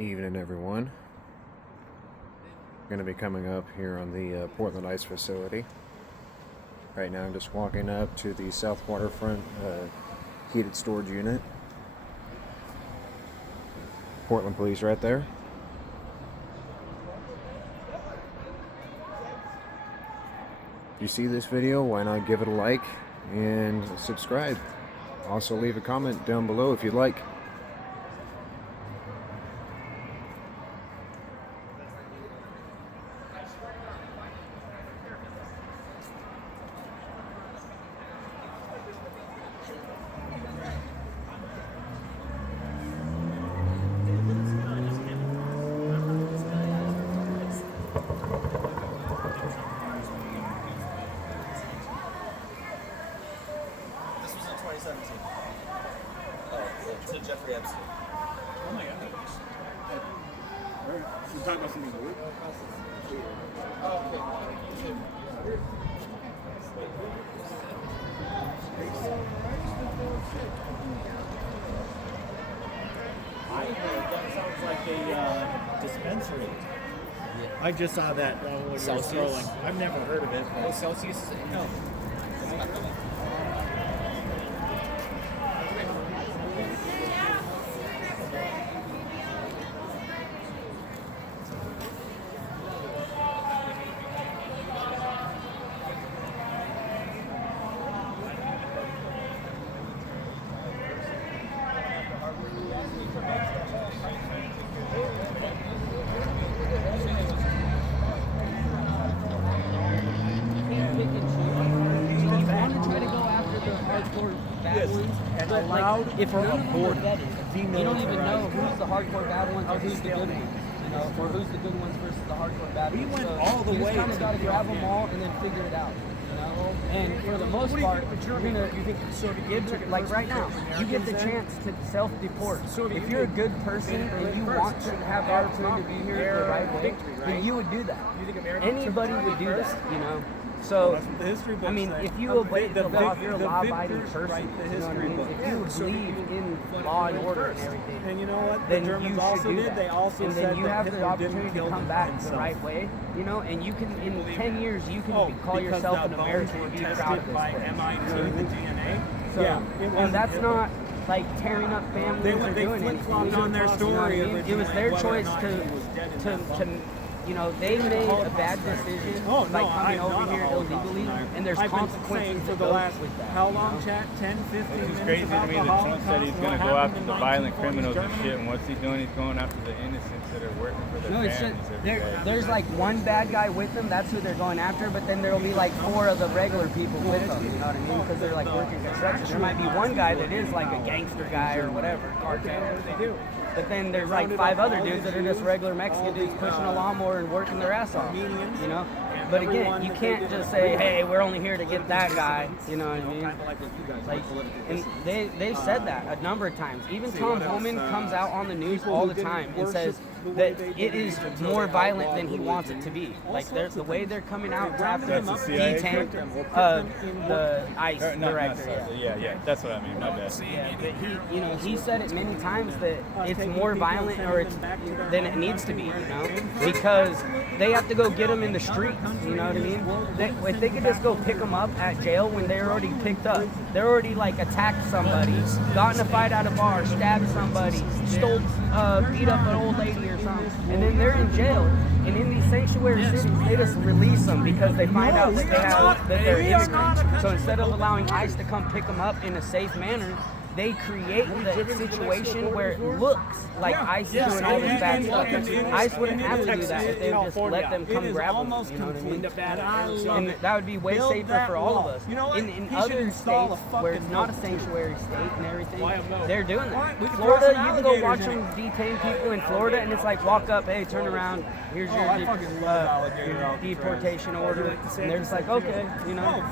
Evening, everyone. Going to be coming up here on the Portland Ice facility. Right now I'm just walking up to the south waterfront heated storage unit. Portland Police right there. If you see this video, why not give it a like and subscribe. Also leave a comment down below if you'd like. This was in 2017. To Jeffrey Epstein. Oh my god. You're talking about something weird? I heard that sounds like a dispensary. Yeah. I just saw that when we were Celsius? scrolling. I've never heard of it. Oh, Celsius is in. No. And allowed if for none a of them are border. vetted, you don't even know who's the hardcore bad ones or who's the good ones. You know, or who's the good ones versus the hardcore bad We ones. went So all the you way just kind of to got to the grab them end. all and then figure it out. You know, and for the most part, you're gonna like right now, you get the chance to self-deport. If you're a good person and you want to have the opportunity to be here the right way, then you would do that. Anybody would do that. You know. So, That's what the history books I mean, say. if you obey the law, if you're a the law-abiding victors person, write the you know what I history mean? book. If you believe in law and order and everything, And you know what? The then you Germans should also do did. that. They also and said then you that have Hitler the opportunity didn't to kill come back the himself. right way, you know, and you can, in 10 years, you can call because yourself the an bones American were and be tested proud of this by place. MIT, You know what I the mean? DNA. So, Yeah, it and wasn't that's Hitler. not like tearing up families They or went- they doing anything. flip-flopped on their You know story what I mean? It originally, was their whether or choice not to, he was dead in that to, bomb. you know, they made a bad decision Oh, by no, coming I'm not over a here Holocaust illegally, denier. and there's I've been consequences saying for that the goes last, with that. how you long, know? chat? 10, 15 It's minutes just crazy to about me the that Trump Holocaust said he's and going what to go happened after in the violent 1940s criminals and Germany. shit, and what's he doing? He's going after the innocents that are working for their No, it's just families every day. there's like one bad guy with them. That's who they're going after. But then there'll be like 4 of the regular people with them. You know what I mean? Because they're like working construction. There might be one guy that is like a gangster guy or whatever, cartel. They do. But then there's like 5 other dudes that are just regular Mexican dudes pushing a lawnmower and working their ass off. You know. But again, you can't just say, "Hey, we're only here to get that guy." You know what I mean? Like, and they've said that a number of times. Even Tom Homan comes out on the news all the time and says that it is more violent than he wants it to be. Like, the way they're coming out to have to That's the CIA detain the ICE director. Yeah, that's what I mean. My bad. Yeah, but he said it many times that it's more violent or it's than it needs to be, you know, because they have to go get them in the streets. You know what I mean? If they could just go pick them up at jail when they're already picked up, they're already like attacked somebody, got in a fight at a bar, stabbed somebody, beat up an old lady or something, and then they're in jail. And in these sanctuary cities, they just release them because they find out that they're immigrants. So instead of allowing ICE to come pick them up in a safe manner, they create the situation where it looks like ICE is doing all this bad stuff. ICE wouldn't have to do that if they would just let them come grab them. You know what I mean? And that would be way safer for all of us. In other states where it's not a sanctuary state and everything, they're doing that. Florida, you can go watch them detain people in Florida, and it's like walk up, hey, turn around, here's your deportation order, and they're just like, okay, you know.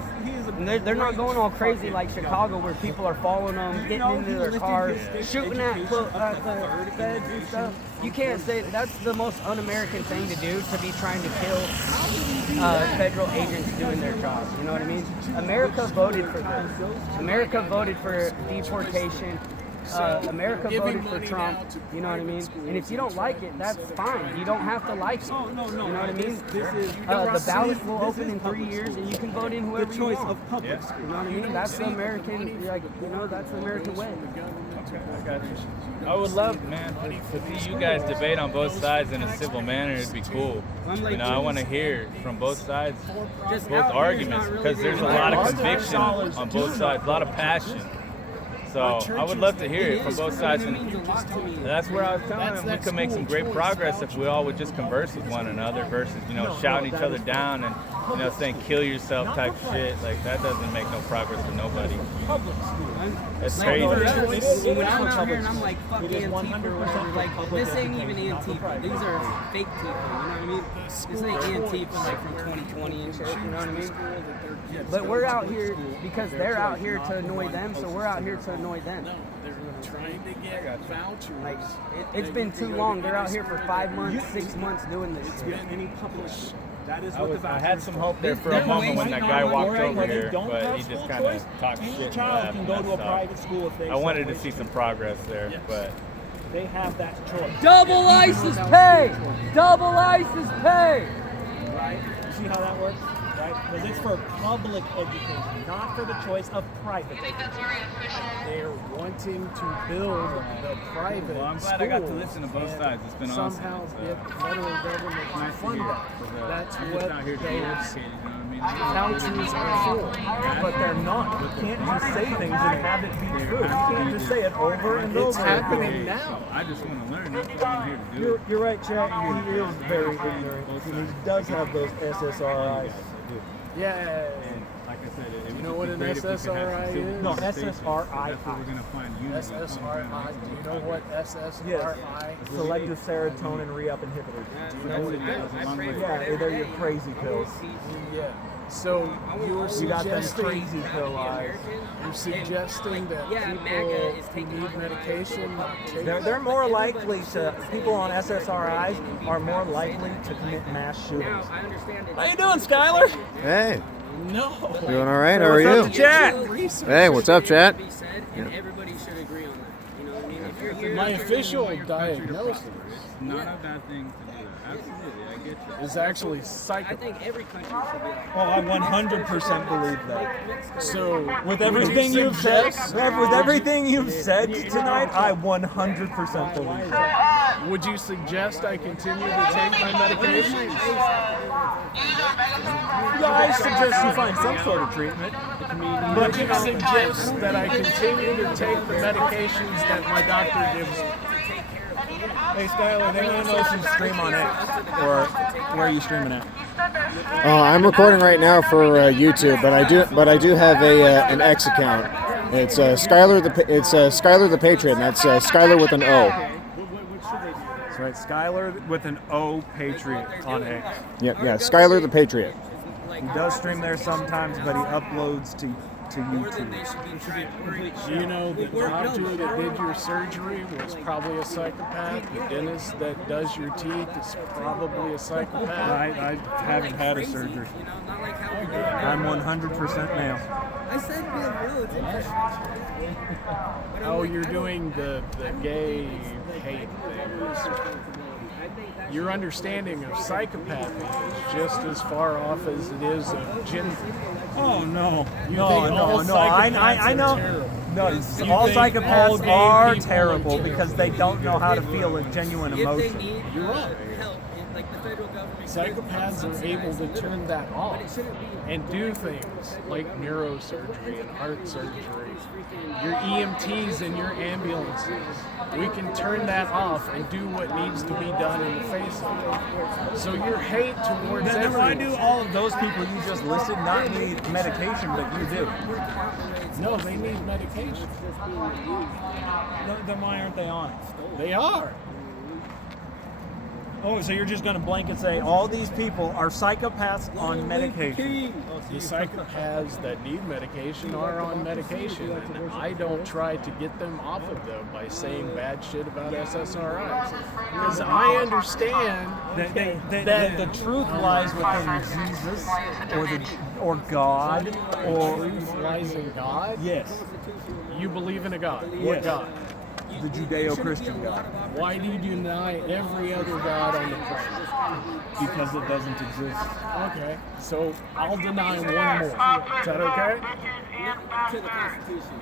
And they're not going all crazy like Chicago where people are following them, getting into their cars, shooting at the feds and stuff. You can't say that's the most un-American thing to do, to be trying to kill federal agents doing their job. You know what I mean? America voted for this. America voted for deportation America voted for Trump. You know what I mean? And if you don't like it, that's fine. You don't have to like it. Oh, no. You know what I mean? This is The ballot will open in 3 years, and you can vote in whoever the you choice want. of public school. You know what I mean? That's the American, that's the American way. I got you. I would love, man, to see you guys debate on both sides in a civil manner. It'd be cool. You know, I want to hear from both sides, Just both out here is arguments, not really because there's a being lot of right. conviction on both sides, a lot of passion. So I would love to hear it from both sides, and that's where I was telling them we could make some great progress if we all would just converse with one another versus, shouting each other down and, saying kill yourself type shit. Like, that doesn't make no progress for nobody. It's crazy. When I'm out here and I'm like, fuck Antifa or whatever, like, this ain't even Antifa. These are fake Tifa, you know what I mean? This ain't Antifa like from 2020 and shit, you know what I mean? But we're out here because they're out here to annoy them, so we're out here to annoy them. They're trying to get vouchers. Like, it's been too long. They're out here for 5 months, 6 months doing this It's shit. been any public. That is I what the had some hope there for They're a moment when that wasting guy our walked money over where they here, don't but have he just school kind of choice. talked Any shit and child laughed can and go to a that's all. private school if they I wanted to so see wish. some progress there, but They have that choice. Double ISIS pay! Double ISIS pay! Right? You see how that works? Right? Because it's for public education, not for the choice of private education. They're wanting to build the private well, I'm glad I got to schools listen to both and sides. It's been awesome. somehow So, get the federal government to nice to fund hear. that. 'Cause, That's I'm what just out here to be those educated, you know what I mean? vouchers are for. But they're not. You can't just say things and have it be true. You can't just say it over and over. It's happening now. I just want to learn. That's what I'm here to do. You're right, Chad. He is very ignorant. He does have those SSRIs. Yeah. And like I said, it You would know just what be an great if we could have some SSRI civil is? No, conversation. SSRI. That's where we're gonna find unity. SSRI. Do you know what SSRI Yes. Selective serotonin re-up inhibitors. You know what it is? A long way. Yeah, they're your crazy pills. Yeah. So you're You got them suggesting crazy pill eyes. you're suggesting that Yeah, people MAGA is who taking need over medication take They're more likely to, people on SSRIs are more likely to commit mass shootings. Now, I understand it. How you doing, Skylar? Hey, no. doing all right? How are What's up, you? Chat? Hey, what's up, chat? Be said, and everybody should agree on that. You know what I mean? If you're here, My if you're official here, diagnosis Not a bad thing to do. Absolutely, I get you. is actually I psychopath. think every country should be like Oh, I 100% believe that. So With would everything you you've said, suggest- with everything you've said tonight, I 100% believe that. Would you suggest I continue to take my medications? Yeah, I suggest you find some sort of treatment. Would you suggest that I continue to take the medications that my doctor gives me? Hey, Skylar, they want to know if you stream on X, or where are you streaming at? I'm recording right now for YouTube, but I do have an X account. It's Skylar the Patriot, and that's Skylar with an O. That's right, Skylar with an O Patriot on X. Yeah, Skylar the Patriot. He does stream there sometimes, but he uploads to YouTube. Do you know the doctor that did your surgery was probably a psychopath? The dentist that does your teeth is probably a psychopath? I haven't had a surgery. I'm 100% male. I said real, it's interesting. Oh, you're doing the gay hate thing. Your understanding of psychopathy is just as far off as it is of gender. Oh no, You no, think no, all no! I psychopaths know. are terrible. No, all You think all psychopaths gay are people terrible are because they don't know how to feel a genuine If they emotion. need You're right. help, like the federal government. Psychopaths are able to turn that off and do things like neurosurgery and heart surgery. Your EMTs and your ambulances. We can turn that off and do what needs to be done in the face of it. So your hate towards Then why everyone. do all of those people you just listed not need medication, but you do? No, they need medication. No, then why aren't they on it? They are. Oh, so you're just going to blanket say all these people are psychopaths on medication? The psychopaths that need medication are on medication, and I don't try to get them off of them by saying bad shit about SSRIs. Because I understand That the truth lies within Jesus or God or truth lies in God. yes. You believe in a God. What Yes. God? the Judeo-Christian God? Why do you deny every other God on the planet? Because it doesn't exist. Okay, so I'll deny one more. Is that okay? To the Constitution.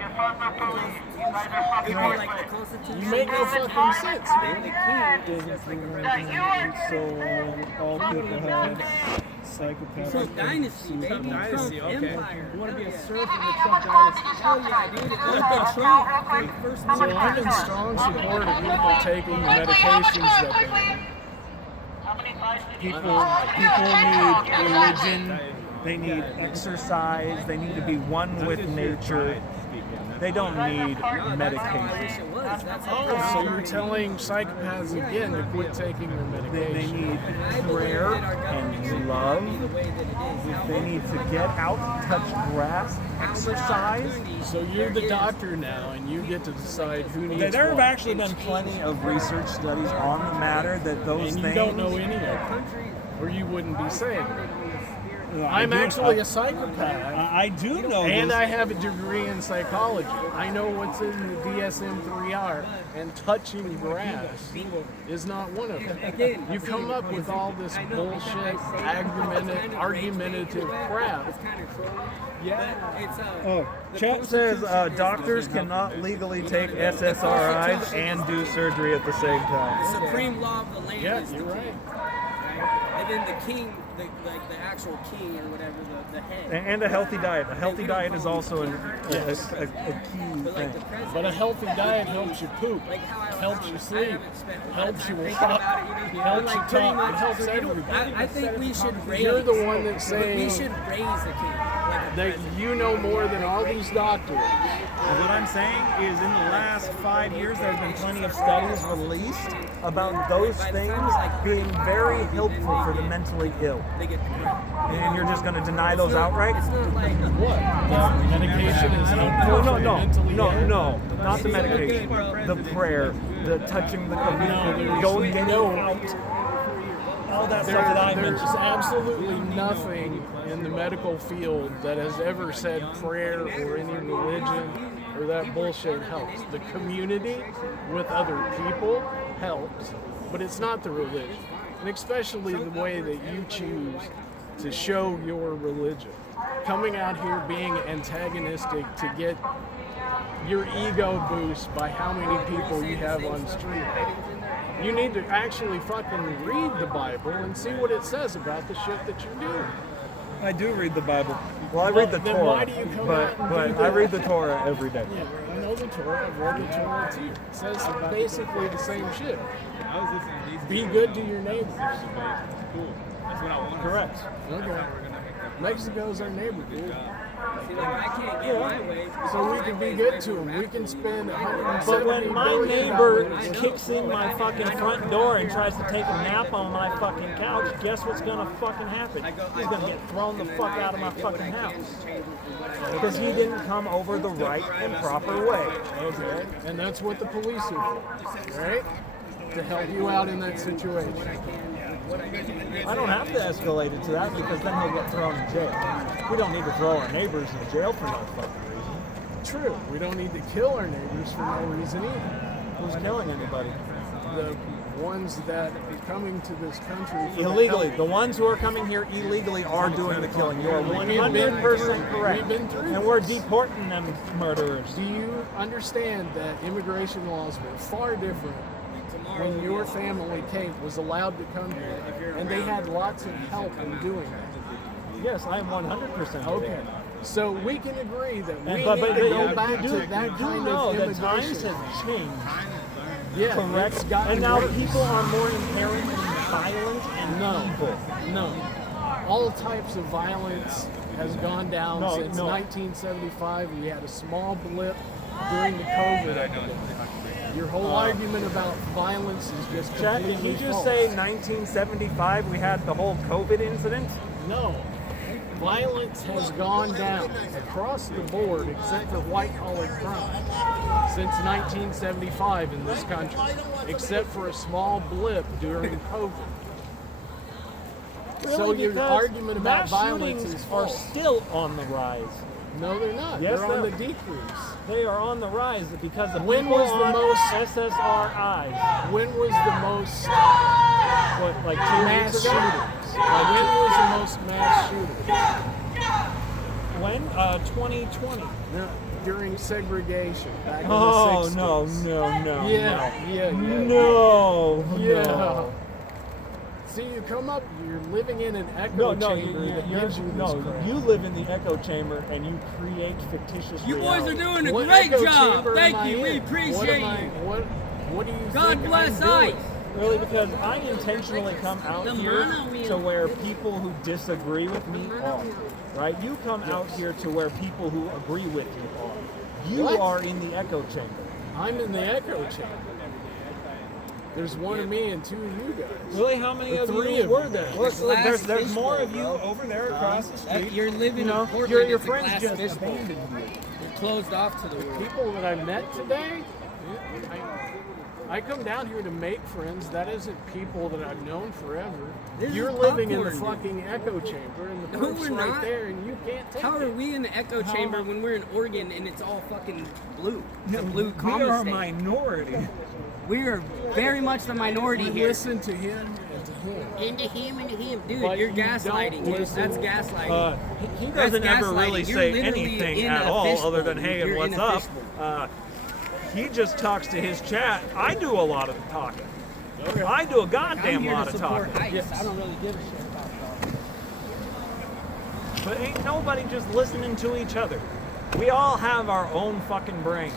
You make no fucking sense, man. So all people have psychopathic. Trump dynasty, baby. Trump dynasty, okay. empire. You want to be a serf in the Trump dynasty? Hell yeah, dude. It was the Trump first So I'm in strong support of people taking the medications that they need. People need religion, they need exercise, they need to be one with nature. They don't need medication. Oh, so you're telling psychopaths again to quit taking their They medication? need prayer and love. They need to get out, touch grass, exercise. So you're the doctor now, and you get to decide who needs There have what. actually been plenty of research studies on the matter that those And you things. don't know any of it, or you wouldn't be saying it. I I'm do- actually a psychopath, I do know and this. I have a degree in psychology. I know what's in the DSM-3R, and touching grass is not one of them. You come up with all this bullshit, argumentative crap. Oh, Chet says doctors cannot legally take SSRIs and do surgery at the same time. The supreme law of the land Yeah, is the you're king. right. And then the king, the actual king or whatever, the head. And a healthy diet. A healthy diet is also a key But like the thing. president, But a healthy diet helps you poop, like how I helps you I sleep, haven't spent a lot of helps time you thinking walk, about it, you know, helps like you pretty talk, much- it helps everybody. I think we should raise. You're the one that's we saying should raise the king. Like a that you know more than all these doctors. What I'm saying is in the last 5 years, there's been plenty of studies released about those things being very helpful for the mentally ill. they get the credit. And you're just going to deny those outright? It's not like What? The medication is helpful for the mentally ill? No, not the medication. The prayer, the touching the going getting out. All that stuff that I There's mentioned. absolutely nothing in the medical field that has ever said prayer or any religion or that bullshit helps. The community with other people helps, but it's not the religion. And especially the way that you choose to show your religion. Coming out here being antagonistic to get your ego boost by how many people you have on stream. You need to actually fucking read the Bible and see what it says about the shit that you're doing. I do read the Bible. Well, I read the Then Torah, why do you come out and but do I read that? the Torah every day. Yeah, I know the Torah. I've read the Torah too. It says basically the same shit. I was listening to these. Be good to your neighbors. Cool. That's what I wanted. Correct. Okay. Mexico's our neighbor, dude. see, like I can't get my way. So we can be good to them. We can spend But when $170 my billion neighbor kicks in my fucking front door and tries to take a nap on my fucking couch, guess what's gonna fucking happen? He's gonna get thrown the fuck out of my fucking house. Because he didn't come over the right and proper way. Okay, and that's what the police are for, right? To help you out in that situation. I don't have to escalate it to that because then he'll get thrown in jail. We don't need to throw our neighbors in jail for no fucking reason. True, we don't need to kill our neighbors for no reason either. Who's killing anybody? The ones that are coming to this country for the Illegally. help. The ones who are coming here illegally are doing the killing. You are We've been 100% through- correct. we've been through And we're this. deporting them murderers. Do you understand that immigration laws were far different when your family was allowed to come here, and they had lots of help in doing that? Yes, I am 100% Okay, there. so we can agree that we And, need but to go you back do, to that you do kind know of that immigration. times have changed. Yeah, Correct. it's gotten And now worse. people are more inherently violent and evil. No. All types of violence has gone down No, since no. 1975. We had a small blip during the COVID epidemic. Your whole argument about violence is just Chad, did completely you just false. say 1975 we had the whole COVID incident? No. Violence has gone down across the board except for white-collar crime since 1975 in this country, except for a small blip during COVID. So Really, your because argument about mass violence shootings is are false. still on the rise. No, they're not. Yes, they're on they the decrease. They are on the rise because the When people was the on most- SSRIs. When was the most What, like 2 mass weeks ago? shootings? When was the most mass shootings? When? 2020. No, during segregation. Back in Oh, the 60s. no. Yeah. No. See, you come up, you're living in an echo No, chamber that gives you this crap. you live in the echo chamber and you create fictitious You boys are reality. doing a What great echo job. chamber Thank am I you. We in? appreciate you. What do you God think bless I'm doing? ICE. Really, because I intentionally come out The here mono wheel. to where people who disagree with me are. Right? You come out here to where people who agree with you are. You What? are in the echo chamber. I'm in the echo chamber. There's one of me and 2 of you guys. Really, how many The of three you of were you. there? It's Look, there's glass more of you fishbowl, bro. over there across the street. You're living You know, in Portland. your it's a friends glass just fishbowl. abandoned you. You're closed off to the world. People that I met today, I come down here to make friends. That isn't people that I've known forever. This You're is living in the popcorn, fucking echo chamber, and the No, proof's we're right not. there, and you can't take How it. are we in the echo chamber when we're in Oregon and it's all fucking blue? The blue We common are a state. minority. We are very much the minority You here. listen to him and to him. Into him. Dude, But you're you don't gaslighting. listen. That's gaslighting. He That's doesn't ever gaslighting. really You're say literally anything in at a all fishbowl. other than, hey, and You're in what's a up? fishbowl. He just talks to his chat. I do a lot of the talking. I do a I'm goddamn here lot to of support talking. ICE. I don't really give a shit about that. But ain't nobody just listening to each other. We all have our own fucking brains.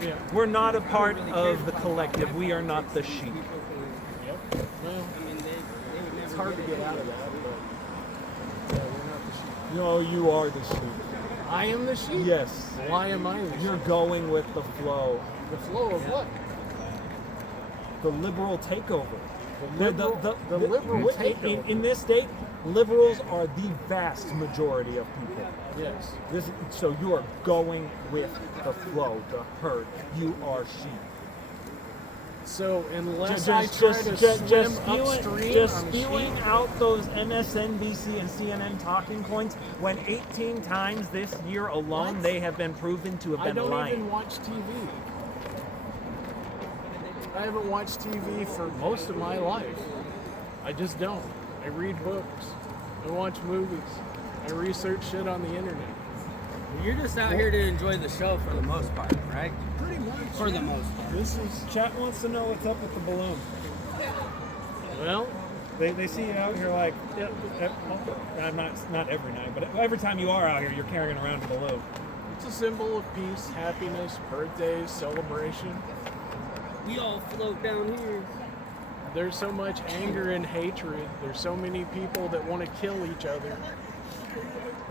Yeah. We're not a part of the collective. We are not the sheep. Well, I mean, they would never it's hard to give get a out of that, but we're not the sheep. No, you are the sheep. I am the sheep? Yes. Why am I the sheep? You're going with the flow. The flow of what? The liberal takeover. The liberal takeover. In this state, liberals are the vast majority of people. Yes. So you are going with the flow, the herd. You are sheep. So unless Just I try to swim upstream, I'm a spewing sheep. out those MSNBC and CNN talking points when 18 times this year alone What? they have been proven to have I been don't lying. even watch TV. I haven't watched TV for most of my life. I just don't. I read books. I watch movies. I research shit on the internet. You're just out here to enjoy the show for the most part, right? Pretty much. For the most part. This is chat wants to know what's up with the balloon. Well, They see you out here like, I'm not every night, but every time you are out here, you're carrying around a balloon. it's a symbol of peace, happiness, birthdays, celebration. We all float down here. There's so much anger and hatred. There's so many people that want to kill each other.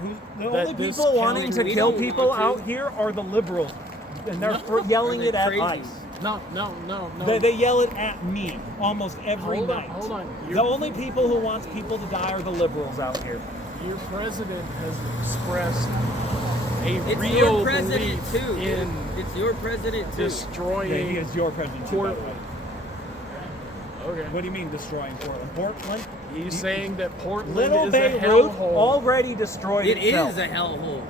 The That only this people wanting to we kill don't people want to. out here are the liberals, and they're yelling Are they it at crazy? ICE. No. They yell it at me almost every Hold on, night. hold on. The only people who wants people to die are the liberals out here. Your president has expressed a It's real your president belief too. dude. in It's your president too. Yeah, destroying he is your president. too, by the way. Portland. Okay. What do you mean destroying Portland? Portland? He's saying that Portland Little is a Beirut hellhole. already destroyed It itself. is a hellhole.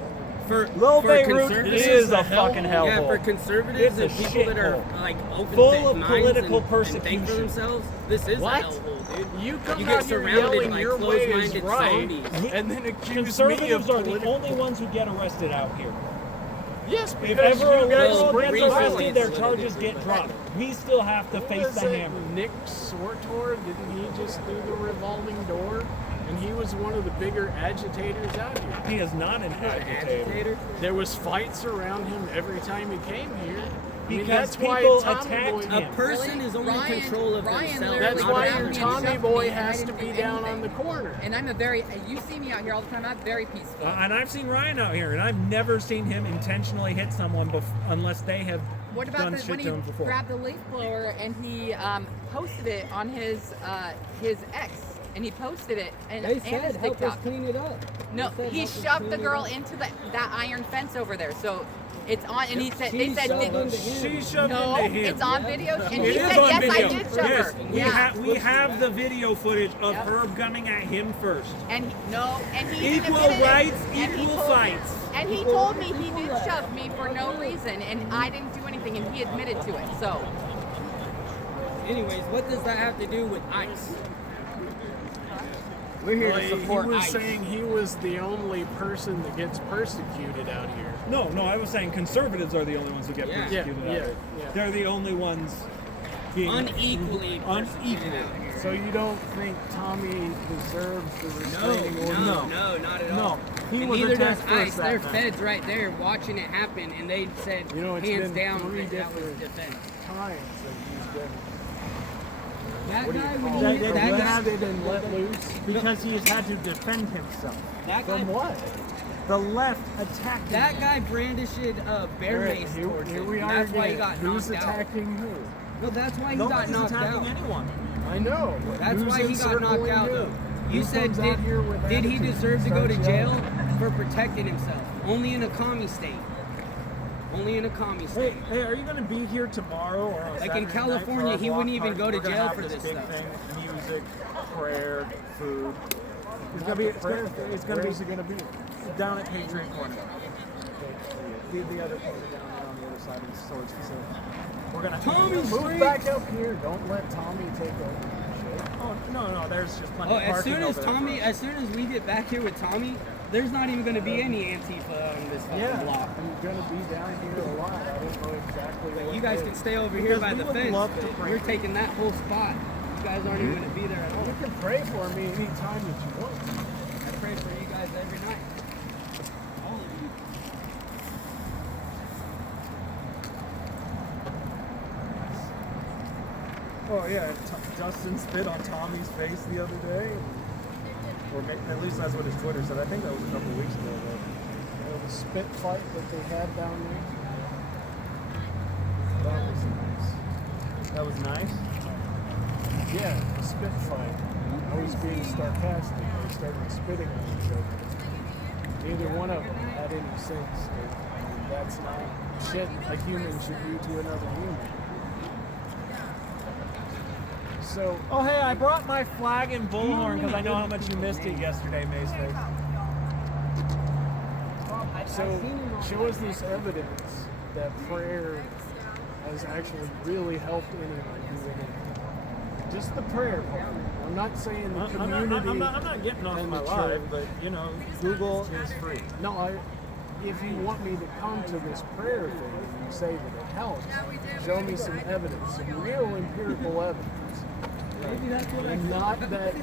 For Little for Beirut conservatives, is a hell- fucking yeah, hellhole. for conservatives It's a and people that are shithole. like open Full to of minds political and think for persecution. themselves, this is What? a hellhole, dude. You come You out get here surrounded yelling by your way is closed-minded right, zombies. and then accuse me of Conservatives are the political... only ones who get arrested out here. Yes, If because ever a you guys liberal bring gets the arrested, violence. their charges get dropped. We still have to What face was the it? hammer. Nick Sortor, didn't he just do the revolving door? And he was one of the bigger agitators out here. He is not an agitator. Agitator. There was fights around him every time he came here. I mean, Because that's why people Tommy attacked Boy, him. A person is only in control of Ryan themselves. literally That's not why of your others. Tommy me, Boy and I has didn't to be do down on anything. the corner. And I'm you see me out here all the time. I'm very peaceful. And I've seen Ryan out here, and I've never seen him intentionally hit someone unless they have What about done when shit he to him before. grabbed the leaf blower and he posted it on his ex, and he posted it and They his said, help us TikTok. clean it up. No, They said, he help us shoved clean the it girl up. into that iron fence over there. So It's on, and he said they said She shoved no, into him. it's on video, and It he is said on yes, video. I did shove Yes, her. we have the video footage of her gunning at him first. And he Equal admitted it. rights, And he equal told- fights. And he told me he did shove me for no reason, and I didn't do anything, and he admitted to it. So Anyways, what does that have to do with ICE? We're here to He support was ICE. saying he was the only person that gets persecuted out here. No, I was saying conservatives are the only ones who get Yeah. persecuted. out here. Yeah. They're the only ones being Unequally unequal. So you don't think Tommy deserves the restraining order? No, not at all. No, he And was neither does attacked first ICE. that They're night. feds right there watching it happen, and they said You know, it's hands been down 3 that was different defense. times that he's been That What do you guy, call when it? he, That that guy- guy, arrested and let loose. Because he has had to defend himself. that guy, From what? The left attacked that him. guy brandished bear Alright, mace here, towards here him. we and are that's why he again. got Who's knocked out. attacking who? No, that's why he Nobody's got knocked attacking out. anyone. I know. but That's who's why he got knocked encircling out, who? though. You Who said, comes out here with did he attitude deserve to and go to starts jail yelling? for protecting himself? Only in a commie state. Only in a commie Hey, state. are you going to be here tomorrow or on Like in Saturday night California, for our he block wouldn't even party? go to We're gonna jail have for this big stuff. thing, music, prayer, food. It's gonna be. It's gonna Where be is it going to be? down at Patriot Corner. The other corner down there on the other side of the storage facility. We're gonna. Tommy's Move Street. back up here. Don't let Tommy take over. Oh no! There's just plenty Oh, of as parking soon as over there for Tommy, us. as soon as we get back here with Tommy, there's not even going to be any Antifa on this fucking block. I'm going to be down here a lot. I don't know exactly what You guys day. can stay over here by we the would fence. love to but pray We're for taking that whole spot. You guys aren't even going to be there at all. You can pray for me anytime that you want. I pray for you guys every night. All of you. Oh yeah, Justin spit on Tommy's face the other day, or at least that's what his Twitter said. I think that was a couple weeks ago. The spit fight that they had down there. That was nice. That was nice. Yeah, the spit fight. I was being sarcastic. They started spitting on each other. Neither one of them had any sense. That's not shit a human should do to another human. So, Oh hey, I brought my flag and bullhorn because I know how much you missed it yesterday, Maceface. so show us this evidence that prayer has actually really helped anyone who went in. Just the prayer part. I'm not saying the community. I'm not getting off and my the live, church. but you know, Google is free. No, if you want me to come to this prayer thing and you say that it helps, show me some evidence, some real empirical evidence. And not that,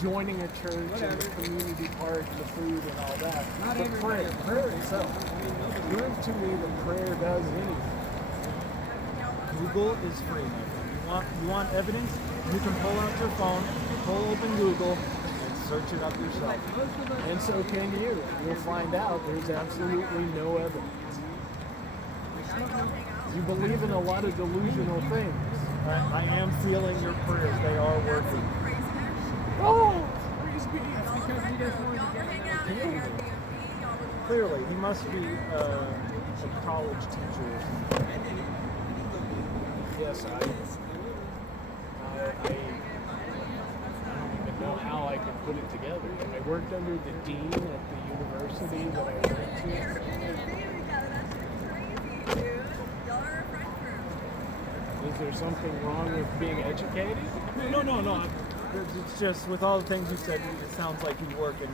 joining a church and the community park, the food and all that. But prayer itself. Prove to me that prayer does anything. Google is free, my friend. You want evidence? You can pull out your phone, pull open Google, and search it up yourself. And so can you. You'll find out there's absolutely no evidence. You believe in a lot of delusional things. I am feeling your prayers. They are working. Oh! Clearly, he must be a college teacher or something. Yes, I don't even know how I could put it together. I worked under the dean at the university that I went to. Is there something wrong with being educated? No. It's just with all the things you said, it sounds like you work in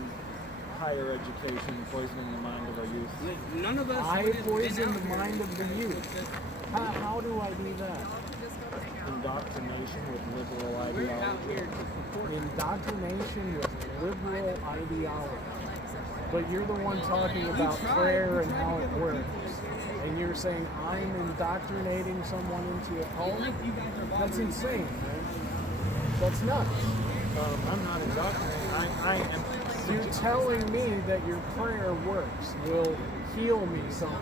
higher education, poisoning the mind of our youth. None of us. I would have been poison out the here. mind of the youth. How do I do that? Indoctrination with liberal We're out ideology. here to support. Indoctrination with liberal ideology. But you're the one talking about tried. prayer and how it works. And you're saying I'm indoctrinating someone into a cult? That's insane, man. That's nuts. I'm not indoctrinating. I am. You're telling me that your prayer works, will heal me somehow.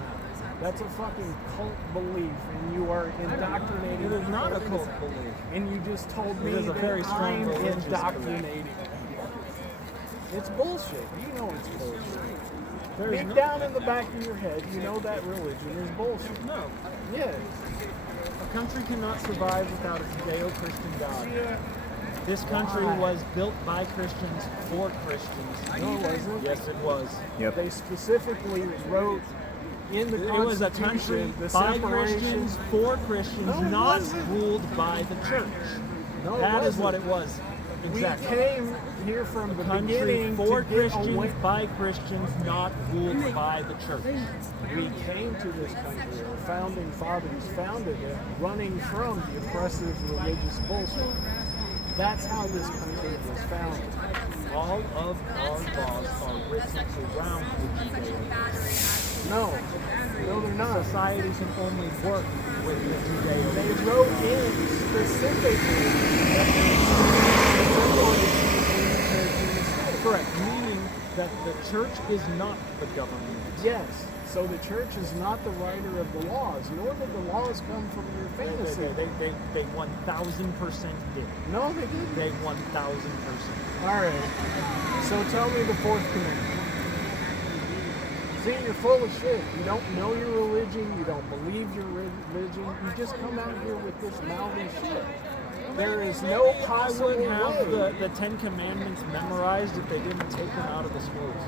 That's a fucking cult belief, and you are indoctrinating. It is not a cult belief. And you just told me It is a that very strong I'm religious indoctrinating. It's bullshit. You know it's bullshit. Deep down in the back of your head, you know that religion is bullshit. No. Yes. A country cannot survive without a Judeo-Christian God. This country Why? was built by Christians for Christians. No, it wasn't. Yes, it was. Yep. They specifically wrote in the It was a country Constitution the by separation. Christians for Christians, No, it not wasn't. ruled by the church. No, it That is wasn't. what it was. Exactly. We came here from the Country beginning for to get Christians, away. by Christians, not ruled by the church. We came to this country, our founding fathers founded it, running from the oppressive religious bullshit. That's how this country was founded. All of our laws are written around the Judeo. No, they're not. Society can only work with the Judeo. They wrote in specifically that there's separation between the church and the state. Correct, meaning that the church is not the government. Yes. So the church is not the writer of the laws, nor did the laws come from your fantasy. They 1,000% did. No, they didn't. They 1,000%. All right. So tell me the fourth commandment. See, you're full of shit. You don't know your religion. You don't believe your religion. You just come out here with this mouthy shit. There is no I possible would have way. the Ten Commandments memorized if they didn't take them out of the schools.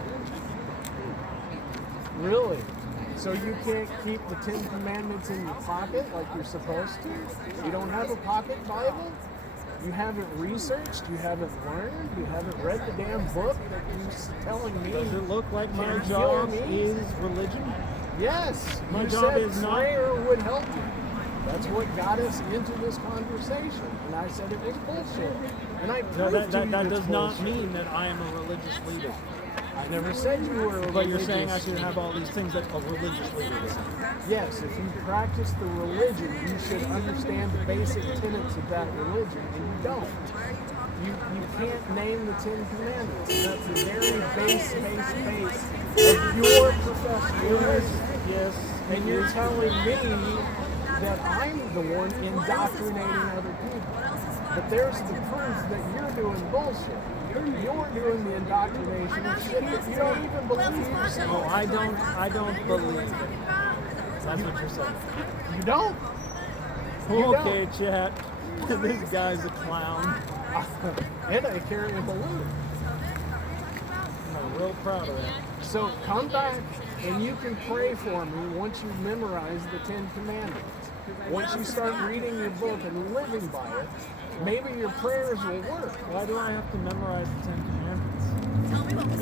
Really? So you can't keep the Ten Commandments in your pocket like you're supposed to? You don't have a pocket Bible? You haven't researched? You haven't learned? You haven't read the damn book that you're telling me? Does it look like my can job kill me? is religion? Yes. My you job said is not- prayer would help you. That's what got us into this conversation. And I said it was bullshit. And I No, proved to you that it's does not bullshit. mean that I am a religious leader. I never said you were a But you're saying I religious- should have all these things that a religious leader does. Yes, if you practice the religion, you should understand the basic tenets of that religion, and you don't. You can't name the Ten Commandments. That's a very base of your profession. Yes. And you're telling me that I'm the one indoctrinating other people. But there's the proof that you're doing bullshit. You're doing the indoctrination of shit that you don't even believe yourself. No, I don't believe it. That's what you're saying. You don't? You Okay, chat. This guy's a clown. And I carry a balloon. I'm real proud of that. So come back and you can pray for me once you memorize the Ten Commandments. Once you start reading your book and living by it, maybe your prayers will work. Why do I have to memorize the Ten Commandments?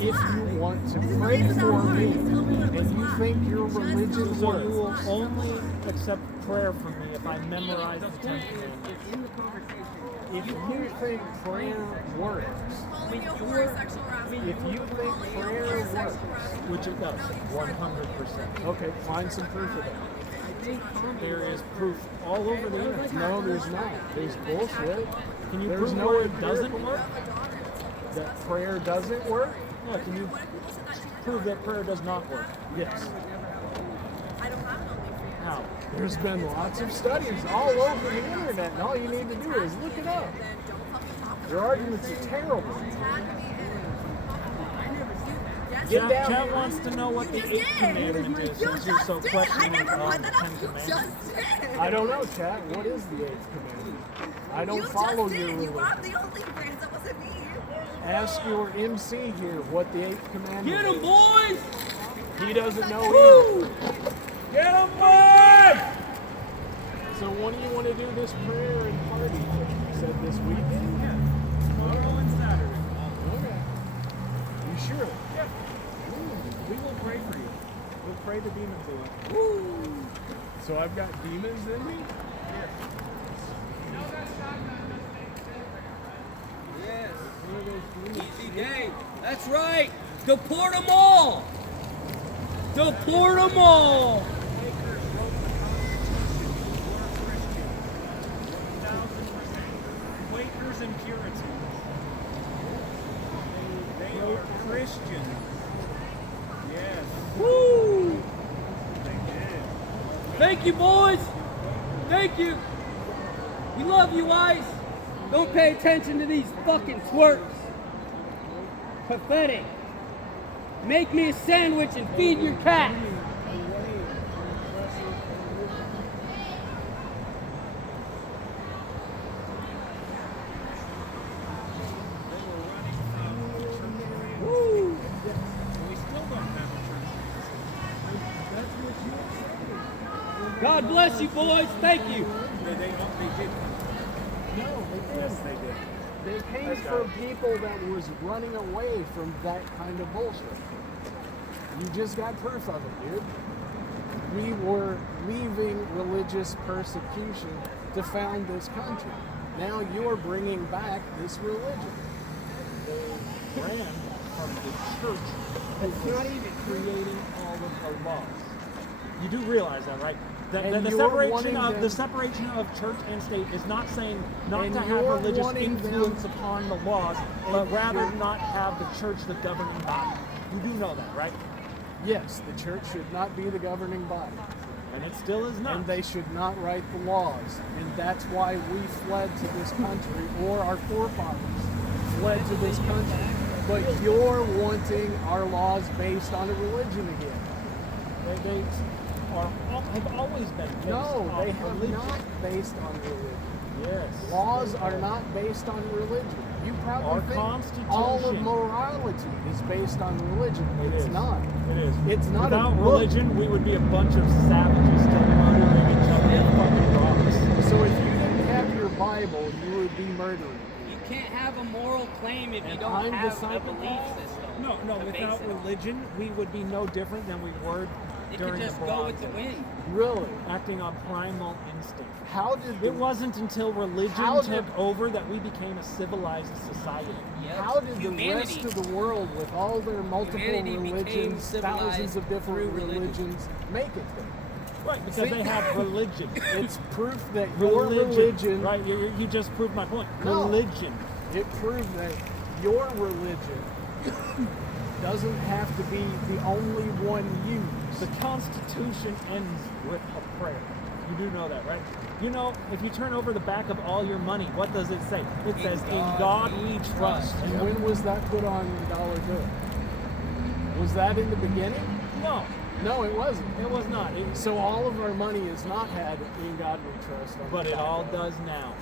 If you want to pray for me and you think your religion So you will works, only accept prayer from me if I memorize the Ten Commandments. if you think prayer works, if you think prayer works, Which it does, 100%. okay, find some proof of that. There is proof all over the internet. No, there's not. There's bullshit. Can you There's prove no where it doesn't empirical- work? That prayer doesn't work? Yeah, can you prove that prayer does not work? Yes. How? There's been lots of studies all over the internet, and all you need to do is look it up. Your arguments are terrible. Get down Chat here. wants to know what the eighth commandment is since you're so questioning of the Ten Commandments. I don't know, chat. What is the eighth commandment? I don't follow your religion. Ask your MC here what the eighth commandment Get 'em, is. boys! He doesn't know either. Get 'em, boys! So when do you want to do this prayer and party thing? You said this weekend? Yeah, tomorrow and Saturday. Okay. You sure? Yeah. We will pray for you. We'll pray the demons away. So I've got demons in me? Yes. What are those demons? Easy day. That's right. Deport them all. Deport them all. Quakers and Puritans. They are Christians. Yes. Woo! Thank you, boys. Thank you. We love you, Ice. Don't pay attention to these fucking twerps. Pathetic. Make me a sandwich and feed your cat. God bless you, boys. Thank you. Yes, they did. They came from people that was running away from that kind of bullshit. You just got proof of it, dude. We were leaving religious persecution to found this country. Now you're bringing back this religion. They ran from the church that's not even creating all of the laws. You do realize that, right? And The you're separation wanting of them- the separation of church and state is not saying not And to have you're religious wanting them- influence upon the laws, but And rather you're- not have the church the governing body. You do know that, right? Yes, the church should not be the governing body. And it still is not. And they should not write the laws. And that's why we fled to this country, or our forefathers fled to this country. But you're wanting our laws based on a religion again. They have always been based No, on they have religion. not based on religion. Yes. Laws are not based on religion. You probably Our think Constitution. all of morality is based on religion. It It's is. not. It is. It's not Without a book. religion, we would be a bunch of savages still murdering each other with fucking rocks. So if you didn't have your Bible, you would be murdering. You can't have a moral claim if you And don't I'm have a disciple belief Paul. system. No, to base without it on. religion, we would be no different than we were It could during just the go Bronze with the Age. wind. Really? Acting on primal instinct. How did It wasn't until religion How took did- over that we became a civilized society. Yep. How did the Humanity. rest of the world, with all their multiple Humanity became religions, civilized thousands of different through religion. religions, make it there? Right, because See? they have religion. It's proof that your religion, Right, you just proved my point. No. Religion. it proved that your religion doesn't have to be the only one used. The Constitution ends with a prayer. You do know that, right? You know, if you turn over the back of all your money, what does it say? It says, "In God we trust." And when was that put on dollar bill? Was that in the beginning? No, No, it wasn't. it was not. So all of our money is not had in God we trust. On But the it back all of does now.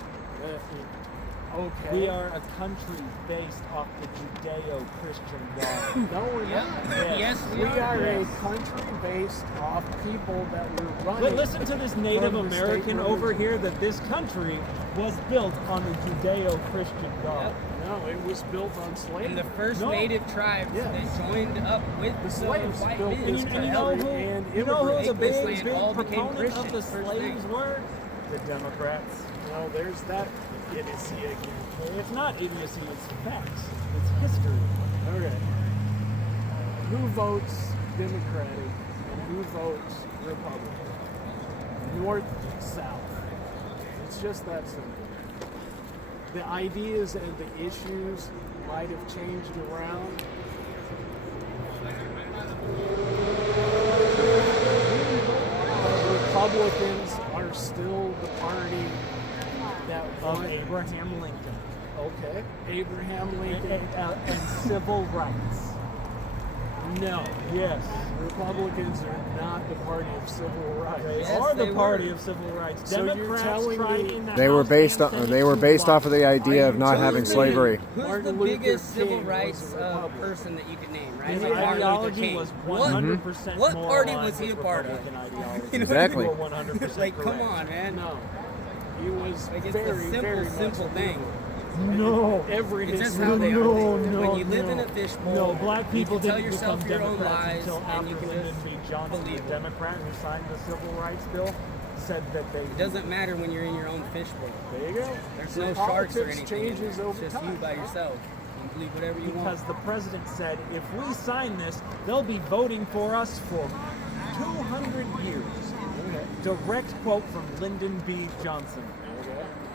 Okay. We are a country based off the Judeo-Christian God. No, we're Yep. not. Yes, We are a Yes. country based off people that were running. But listen to this Native from the state American over religion. here that this country was built on the Judeo-Christian God. No, it was built on slavery. And the first No. native tribes Yes. that joined up with The the slaves white built men. this And you know who, and you know who the immigrants. big, This land all big became proponent of the Christians first slaves thing. were? The Democrats. No, there's that idiocy again. It's not idiocy, it's facts. It's history. Okay. Who votes Democratic and who votes Republican? North, South. It's just that simple. The ideas and the issues might have changed around. Republicans are still the party that Of want Abraham Lincoln. Okay. Abraham Lincoln. And civil rights. No. Yes. Republicans are not the party of civil rights. They Yes, are the they party were. of civil rights. So you're Democrats telling tried me- in the They were House based and on Senate they were to based block off of the idea of not telling having me- slavery. Who's Martin the Luther biggest civil King was rights a Republican. person that you could name, right? His Like Martin Luther ideology King. was What- 100% What more party aligned was he a with part of? Republican ideology. You know what I Exactly. You were 100% Like, come correct. on, man. No. He was Like, it's very, a simple, very simple much thing. No. Every It's just history. how they No, are. no, When you live no. in a fishbowl, No, black people you can tell didn't yourself become your own Democrats lies, until and after you can Lyndon just B. Johnson, believe the them. Democrat who signed the Civil Rights Bill, said that they It doesn't matter when you're in your own fishbowl. There you go. There's So no sharks or politics anything. in changes there. over It's just time. you by yourself. You believe whatever you because want. the president said if we sign this, they'll be voting for us for 200 years. Direct quote from Lyndon B. Johnson.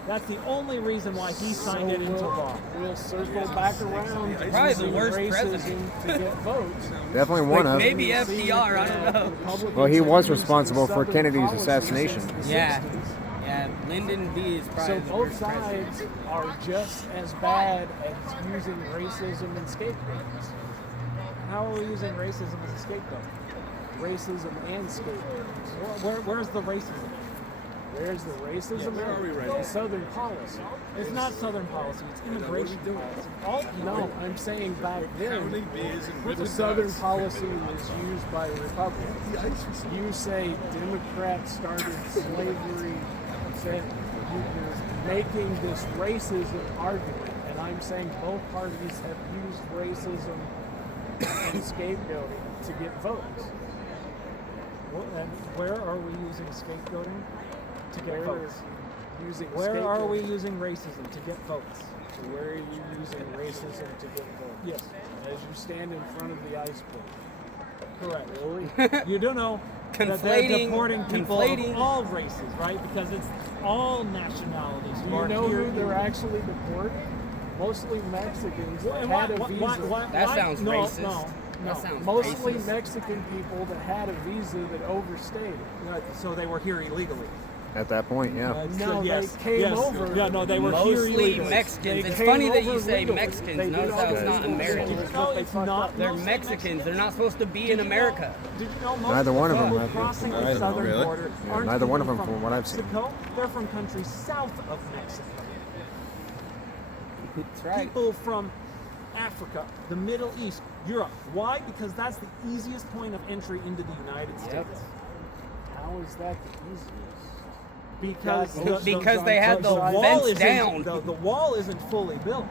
That's the only reason why he signed it into law. We'll circle back around to Probably the using worst racism president. to get votes. Definitely one of. Maybe FDR, I don't know. Republicans Well, he have was used responsible for Southern Kennedy's policies assassination. since the Yeah. 60s. Yeah, Lyndon B is probably So the both worst sides president. are just as bad at using racism and scapegoats. how are we using racism as a scapegoat? Racism and scapegoat. Where's the racism? Where's the racism? where are we right The now? Southern policy. It's not Southern policy. It's immigration policy. No, I'm saying back then, Counting beers and the ripping Southern nuts. policy was used by Republicans. You say Democrats started slavery, said you're making this racism argument, and I'm saying both parties have used racism and scapegoating to get votes. And where are we using scapegoating to get Where votes? is using Where are we scapegoating? using racism to get votes? Where are you using racism to get votes? Yes. As you stand in front of the iceberg. Correct. Really? You do know that they're Conflating- deporting people conflating- of all races, right? Because it's all nationalities. Do who you are know here who they're actually deporting? Mostly Mexicans that And had a visa. That sounds no, racist. No, That no. sounds Mostly racist. Mexican people that had a visa that overstayed. So they were here illegally. At that point, yeah. No, they yes, came yes. over. Yeah, no, they were here Mostly illegally. Mexicans. They It's came funny that over you say legally. Mexicans. They Notice did how all it's not these Americans. things, No, but they it's fucked not. up. They're Mostly Mexicans. They're not supposed to be in Did you know- America. Did you know most Neither of one the of them people have been. crossing I the don't know, southern really. border Yeah, aren't neither one of people them, from from what I've seen. Mexico. They're from countries south of Mexico. That's right. People from Africa, the Middle East, Europe. Why? Because that's the easiest point of entry into the United States. How is that the easiest? Because they had the wall fence isn't- down. The wall isn't fully built,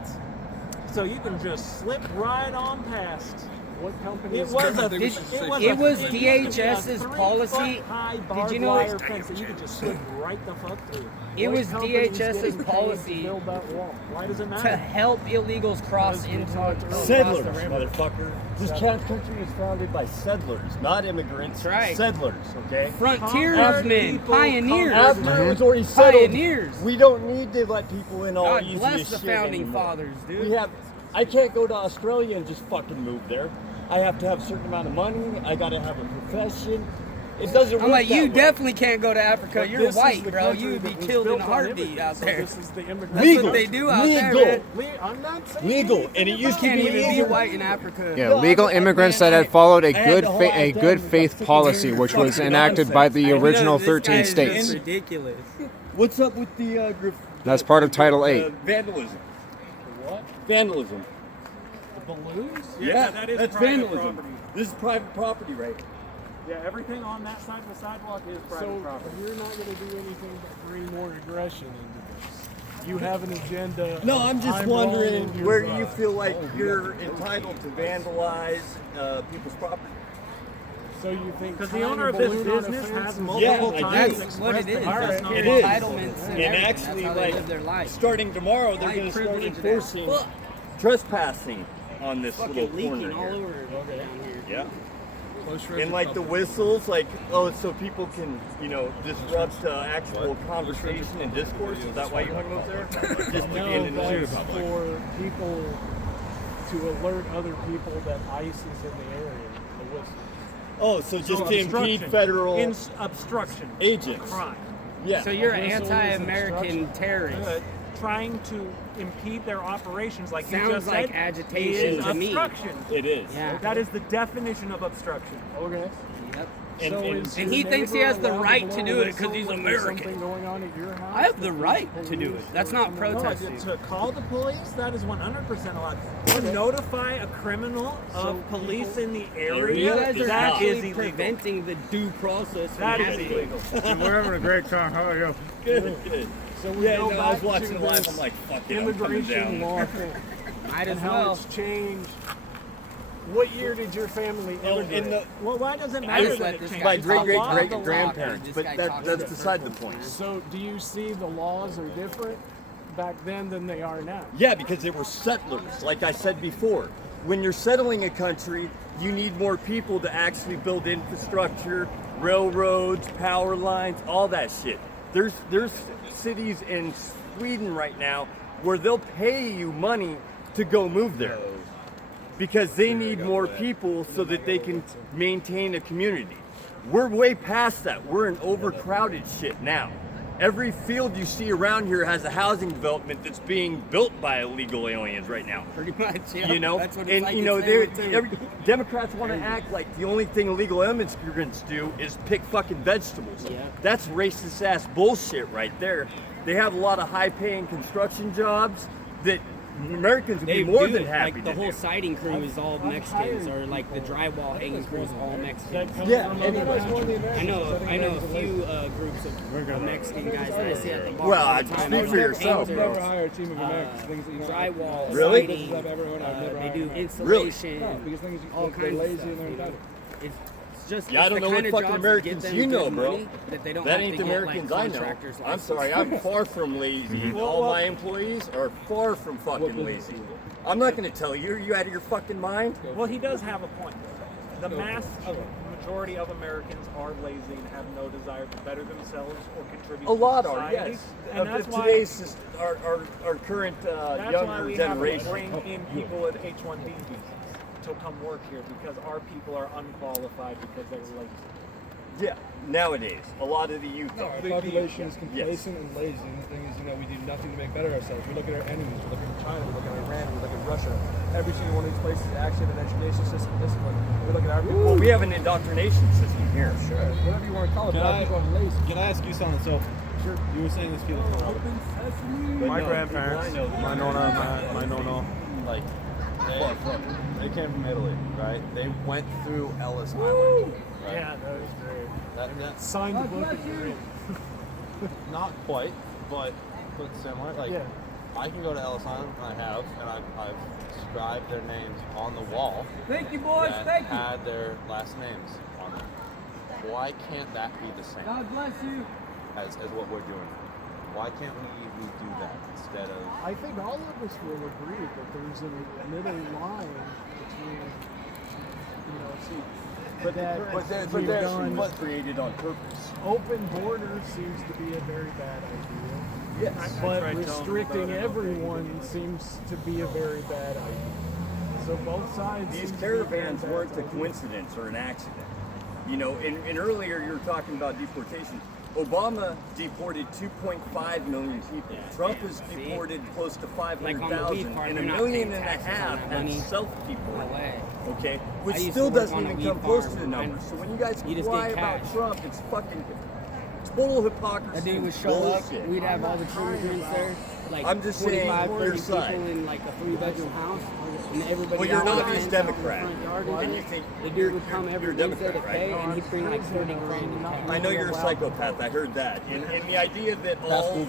so you can just slip right on past. What company It is was a. I think we should say- It was it used to be a DHS's 3-foot policy. high Did barbed you know wire it- fence that you could just slip right the fuck through? It What was company is DHS's getting paid to policy build that wall? Why does it to matter? help illegals cross into across the Settlers, river. motherfucker. This country was founded by settlers, not immigrants. That's right. Settlers, okay? Frontiersmen, People pioneers. After it was already settled, Pioneers. we don't need to let people in all God easy bless as the shit founding anymore. fathers, dude. We have. I can't go to Australia and just fucking move there. I have to have a certain amount of money. I got to have a profession. It doesn't work I'm like, that you way. definitely can't go to Africa. But You're this is white, the bro. country You would be that was killed in a built on heartbeat immigrants, out so there. this is the immigrant. That's Legal. what they do out Legal. there, man. I'm not saying Legal, anything and it used to about Can't be even be easier. white in Africa. Yeah, No, legal I- immigrants man, that had I- followed I a had good the whole a good idea faith about policy, fucking which was fucking enacted by the nonsense. original This guy 13 is states. just ridiculous. What's up with the That's part of Title 8. vandalism? What? Vandalism. The balloons? Yeah, that is that's private vandalism. property. This is private property, right? Yeah, everything on that side of the sidewalk is So you're not going to do anything but bring more aggression into this. You have an agenda. No, I'm just wrong wondering and you're where do you right. feel like you're entitled to vandalize people's property? So you think Because the tying owner a of this balloon on a business fence has is- multiple Yeah, like times That's what it expressed is. that That's that's not It the is. entitlements and, And everything. actually, That's how they like, live their life. starting tomorrow, they're White going to start privilege as enforcing fuck. trespassing on this little Fucking leaking corner all here. over down here. Yeah. Close And like the whistles, like, oh, so people can, disrupt actual conversation and discourse. Is that why you hung those there? Just to No, gain an that's illusion. for people to alert other people that ICE is in the area. The whistle. Oh, so just to impede obstruction. federal obstruction, agents. crime, Yeah. So you're an Whistle is anti-American obstruction. terrorist. trying to impede their operations, like you Sounds just like said, agitation is to me. obstruction. It is. Yeah. That is the definition of obstruction. Okay. Yep. And- So and- is And your he thinks he neighbor has the allowed right to blow do a it 'cause whistle he's when there's American. something going on at your house I have the that right police to do it. That's not or someone- protesting. To call the police, that is 100% allowed. To notify a criminal of police in the You area, guys are that actually is illegal. preventing the due process from That is happening. illegal. We're having a great time. How are you? Good, good. So we Yeah, go no, back I was watching to it live. this I'm like, fuck it, I'm coming immigration down. law thing Might and as how well. it's changed. What year did your family Oh, immigrate? in the Well, why does it I matter just that let it this changed? guy my talk great about great the great law. grandparents, This but guy that, talks that's about beside the different point. So do you see the laws are different back then than they are now? Yeah, because they were settlers, like I said before. When you're settling a country, you need more people to actually build infrastructure, railroads, power lines, all that shit. There's cities in Sweden right now where they'll pay you money to go move there because they need more people so that they can maintain a community. We're way past that. We're in overcrowded shit now. Every field you see around here has a housing development that's being built by illegal aliens right now. Pretty much, yeah. You know, That's what it's and like you know, in Salem, too. Democrats want to act like the only thing illegal immigrants do is pick fucking vegetables. Yeah. That's racist ass bullshit right there. They have a lot of high-paying construction jobs that Americans would be more than happy like the to whole do. siding crew is all Mexicans, or like the drywall hanging crew is all Mexicans. Yeah, I know a few groups of Mexican guys that I see at the bar. Well, all the time. speak for yourself, Painters, bro. Never hire a team of Americans. Things that, you know, drywall, Really? siding, I've ever they do hired. insulation, No, because things all they're kinds lazy of stuff. and they're You know? entitled. It's just Yeah, I it's don't the know what kind of fucking jobs that Americans get them you know, good bro. money that they don't That have ain't to the get, Americans like, I know. contractors I'm license. sorry, I'm far from lazy. All my employees are far from fucking lazy. I'm not going to tell you. Are you out of your fucking mind? Well, he does have a point. The mass majority of Americans are lazy and have no desire to better themselves or contribute A lot to are, society. yes. And Of that's why, today's our current that's why younger we generation. have to bring in people with H-1B visas to come work here, because our people are unqualified because they're lazy. Yeah, nowadays, a lot of the youth No, are. our population is Yes. complacent and lazy, and the thing is, you know, we do nothing to make better ourselves. We look at our enemies, we look at China, we look at Iran, we look at Russia. Every single one of these places actually have an education system, discipline. We look at our people. Well, we have an indoctrination system here. Sure, whatever you want to call it, but our people are lazy. Can I ask you something? So, you were saying this people from My grandparents, my nonna, like, they came from Italy, right? They went through Ellis Island. Right? Yeah, that was great. That's Signed the book. not quite, but similar. Like, Yeah. I can go to Ellis Island, and I have, and I've scribed their names on the wall. Thank you, boys. that Thank you. had their last names on them. Why can't that be the same God bless you. as what we're doing? Why can't we do that instead of? I think all of us will agree that there's a middle line between, you know, see, But we've they're done- was created on purpose. open borders seems to be a very bad idea. Yes. But tried telling them restricting about it. everyone seems to be a very bad idea. So both sides. These seem to be very caravans bad weren't a ideas. coincidence or an accident. You know, and earlier you were talking about deportation. Obama deported 2.5 million people. Trump has deported close to Like on the weed 500,000, farm, and they're a not million paying and a taxes on half that have money. self-deported. No way. Okay, which I used still to work doesn't on a even weed come close farm. to the numbers. So when you guys You just lie get about cash. Trump, it's fucking total hypocrisy. That dude would show bullshit. up, we'd have all the immigrants there, like I'm just saying, 25, your 30 people side. in like a 3-bedroom house, and everybody Well, you're got an their obvious fence out in the Democrat, front yard and you shit. think the you're- dude would come you're every a Wednesday to Democrat, pay, right? and he'd bring like 30 grand in cash. I know you're a psychopath. I heard that. And the idea that all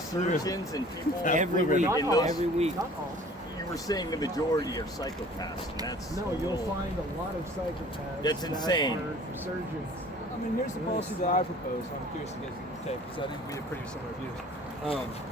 surgeons and people Every week, in those, every week. Not all. you were saying the majority are psychopaths, and that's No, you'll find a lot of psychopaths. That's insane. That are surgeons. I mean, here's the policy that I propose. I'm curious to get your take because I think we have pretty similar views.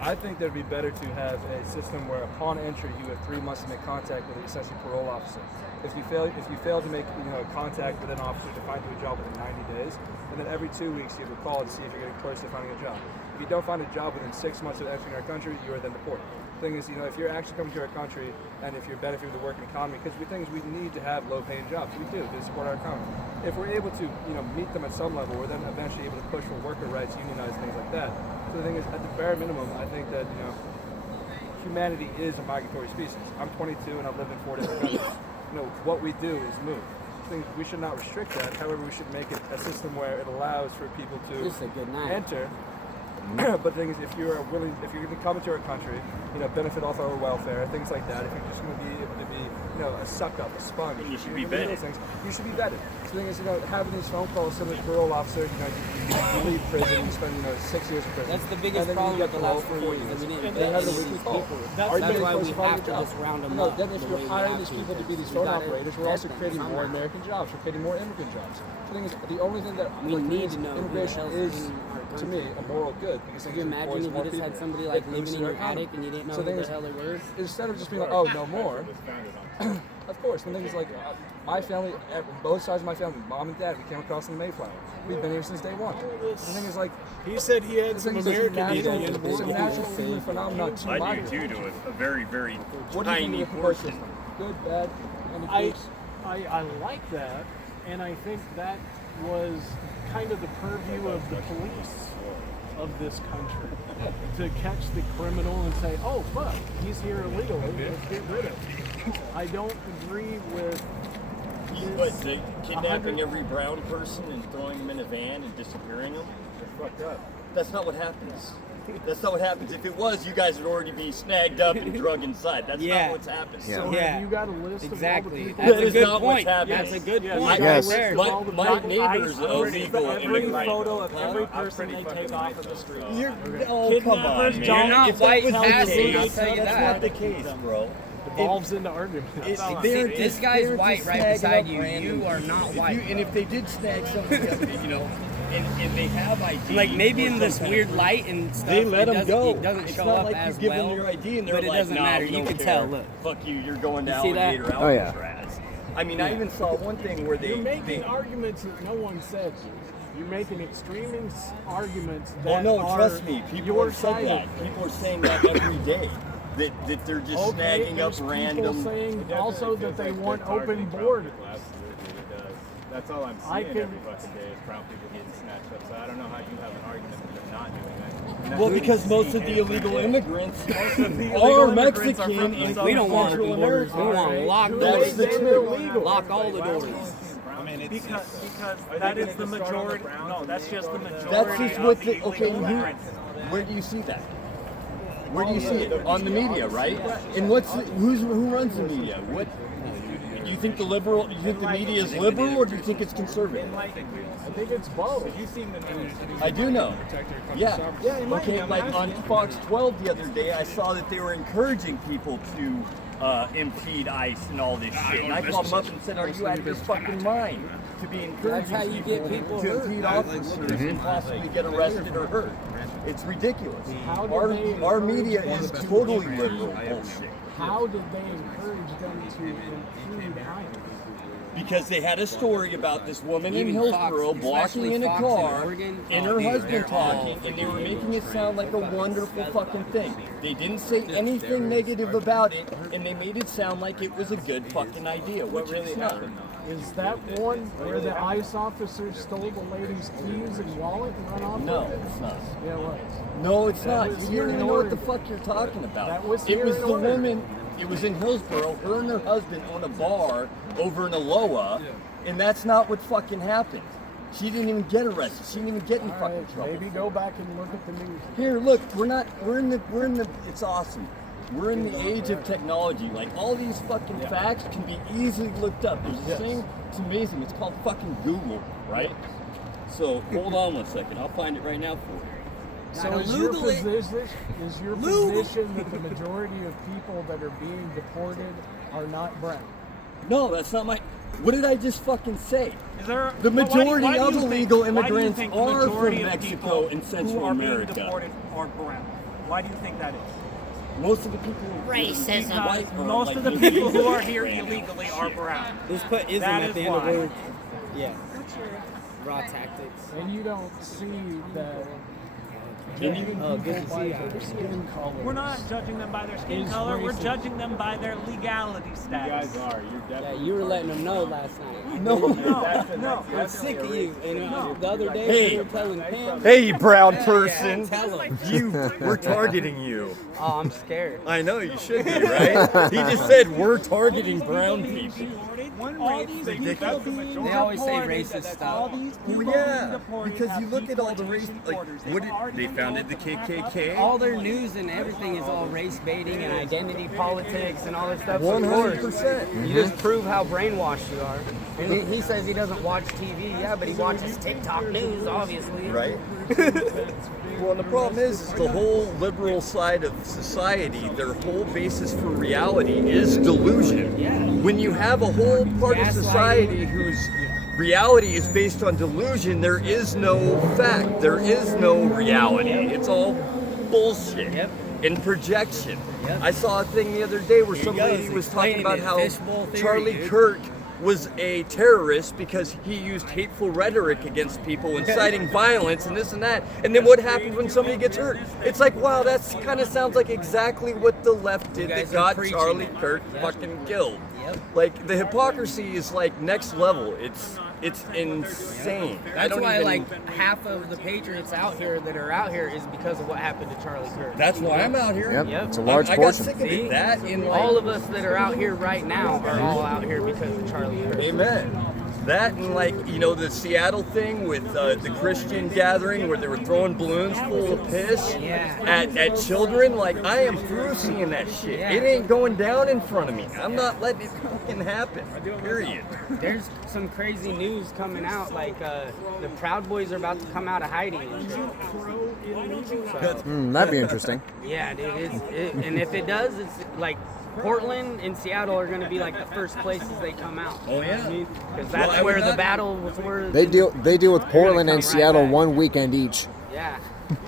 I think that it'd be better to have a system where upon entry you have 3 months to make contact with an essentially parole officer. If you fail to make contact with an officer to find you a job within 90 days, and then every 2 weeks you have a call to see if you're getting close to finding a job. If you don't find a job within 6 months of entering our country, you are then deported. The thing is, if you're actually coming to our country and if you're benefiting the working economy, because we need to have low-paying jobs. We do to support our economy. If we're able to, meet them at some level, we're then eventually able to push for worker rights, unionize, things like that. So the thing is, at the bare minimum, I think that humanity is a migratory species. I'm 22 and I've lived in 4 different countries. What we do is move. We should not restrict that. However, we should make it a system where it allows for people to This is a good night. enter. But the thing is, if you're going to come into our country, benefit off our welfare, things like that. If you're just going to be able to be, a suck up, a sponge, And you should be do those vetted. things, you should be vetted. So the thing is, having these phone calls, similar to parole officer, you leave prison, you spend 6 years in prison. That's the and biggest then problem you with get the last parole 4 for years. That we didn't They vet have any the of weekly these call. people. Are you That's getting why close we to finding have a to job? just round them No, up. then if the you're way we hiring have these to, people to be these because phone we gotta operators, we're vet also them creating more somehow. American jobs. We're creating more immigrant jobs. The thing is, the only thing that We like, need is to know who the immigration hell's is, in our to me, a moral good. Because Could you imagine if you just had somebody like living in your attic and you didn't know so who thing the is, hell they were? Instead of just being like, oh, no more. Of course, the thing is my family, both sides of my family, mom and dad, we came across in the Mayflower. We've been here since day one. The thing is He said he had some American Indians. It's a natural human phenomenon to I migrate. do too, to a very, very What do you think tiny of the portion. system? Good, bad, any I tweaks? like that, and I think that was kind of the purview of the police of this country to catch the criminal and say, oh, fuck, he's here illegally, let's get rid of him. I don't agree with Kidnapping every brown person and throwing them in a van and disappearing them? They're fucked up. That's not what happens. That's not what happens. If it was, you guys would already be snagged up and drug inside. That's not what's happened. So have you got a list of all the people? That is not what's happening. That's a good point. Yes. My neighbor's illegal Every immigrant. photo of every person they take off of the street. Oh, come on, man. You're not If that white was the passing, I'll case, tell you that's that. not the case, bro. Devolves into argument. This guy's white right beside you. You are not white. And if they did snag somebody, you know, and they have ID, Like maybe in this weird light and stuff, they let them go. It doesn't It's show not up like as you give well. them your ID and they're but it like, doesn't no, matter. we You don't can care. tell. Look, Fuck you, you're going to You see that? Alligator Oh, yeah. Alcatraz. I mean, I even saw one thing where You're making arguments that no one said. You're making extreme arguments that Oh no, are trust me, people your have said side that. of it. People are saying that every day. That they're just Okay, snagging there's up people random. saying also that they want open borders. Absolutely, it does. That's all I'm I seeing can- every fucking day is brown people getting snatched up. So I don't know how you have an argument that they're not doing that. Well, because most of the illegal immigrants illegal are immigrants are Mexican from the and southern we don't want Central open borders. American. We want lock That's doors. the truth. Lock all the doors. I mean, it's Because that is the majority. No, that's just the majority. That's just of what the the okay. illegal immigrants. Where do you see that? Where do you see it? On the media, right? And who runs the media? What do you think the media is liberal or do you think it's conservative? I think it's both. I do know. Yeah. Okay, like on Fox 12 the other day, I saw that they were encouraging people to impede ICE and all this shit. And I called them up and said, are you out of your fucking mind to be encouraging That's how you get people to hurt. impede officers and possibly get arrested or hurt? It's ridiculous. How did Our, they our encourage media them is to totally impede liberal ICE? bullshit. How did they encourage them to impede ICE? Because they had a story about this woman in Even Fox, Hillsborough blocking especially in a Fox in car Oregon, and oh, her dude, husband they're all talking, and they were freaking making it sound like a wonderful fucking thing. They didn't say anything negative about it, and they made it sound like it was a good fucking idea, which it's not. Is that one where the ICE officer stole the lady's keys and wallet and run off No, with it? it's not. Yeah, it was. No, it's That not. was You here don't in even know what the Oregon. fuck you're talking about. That was it here was in the Oregon. woman. It was in Hillsborough. Her and her husband own a bar over in Aloha, and that's not what fucking happened. She didn't even get arrested. She didn't even get in All fucking right, trouble. maybe go back and look at the news. Here, look, we're in the, it's awesome. We're in the age of technology. Like, all these fucking facts can be easily looked up. There's a thing, it's amazing. It's called fucking Google, right? So, hold on one second. I'll find it right now for you. So is your position that the majority of people that are being deported are not brown? No, that's not my. What did I just fucking say? Is there, The majority why do you of think- illegal why do you immigrants think the are from majority of Mexico people and who Central are being America. deported are brown? Why do you think that is? Most of the people Racism. white are Most like of the people who are here illegally are brown. Just put ism That at is the end why. of word. Yeah. Raw tactics. And you don't see that. Oh, good to see you. Their skin color. We're not judging them by their skin Is color. We're racist. judging them by their legality status. are. You're Yeah, definitely. you were letting them know last night. No. No. I'm sick of you. And the other day Hey. you were telling Pam. Hey, brown person. Tell them. We're targeting you. Oh, I'm scared. I know you should be, right? He just said we're targeting brown people. All these people being They always say deported, racist all stuff. these Well, people yeah, being deported because have you look at all the race, deportation like, orders. what did they founded the KKK? All their news and everything is all race baiting and identity politics and all this stuff. So of course, 100%. you just prove how brainwashed you are. And he says he doesn't watch TV, yeah, but he watches TikTok news, obviously. Right? Well, the problem is the whole liberal side of society, their whole basis for reality is delusion. Yeah. When you have a whole part of Gaslighting. society whose reality is based on delusion, there is no fact, there is no reality. It's all bullshit. Yep. And projection. Yep. I saw a thing the other day where Here some he goes, lady was talking explaining about it. how Fishbowl theory, Charlie dude. Kirk was a terrorist because he used hateful rhetoric against people, inciting violence and this and that. And then what happens when somebody gets hurt? It's like, wow, that kind of sounds like exactly what the left did You that guys are got preaching Charlie it. Kirk Yeah. fucking killed. Like the hypocrisy is like next level. It's insane. I That's don't why even, like half of the Patriots out here that are out here is because of what happened to Charlie Kirk. That's why I'm out here. Yep, it's a large I got portion. sick of it. That in like, All of us that are out here right now are all out here because of Charlie Kirk. Amen. That and like, you know, the Seattle thing with the Christian gathering where they were throwing balloons full of piss at children. Like, I am through seeing that shit. It ain't going down in front of me. I'm not letting it fucking happen. Period. There's some crazy news coming out, like the Proud Boys are about to come out of hiding. And shit. That'd be interesting. Yeah, dude. And if it does, it's like Portland and Seattle are going to be like the first places they come out. Oh yeah, because that's where the battle was. Where They deal with Portland and Seattle one weekend each. Yeah.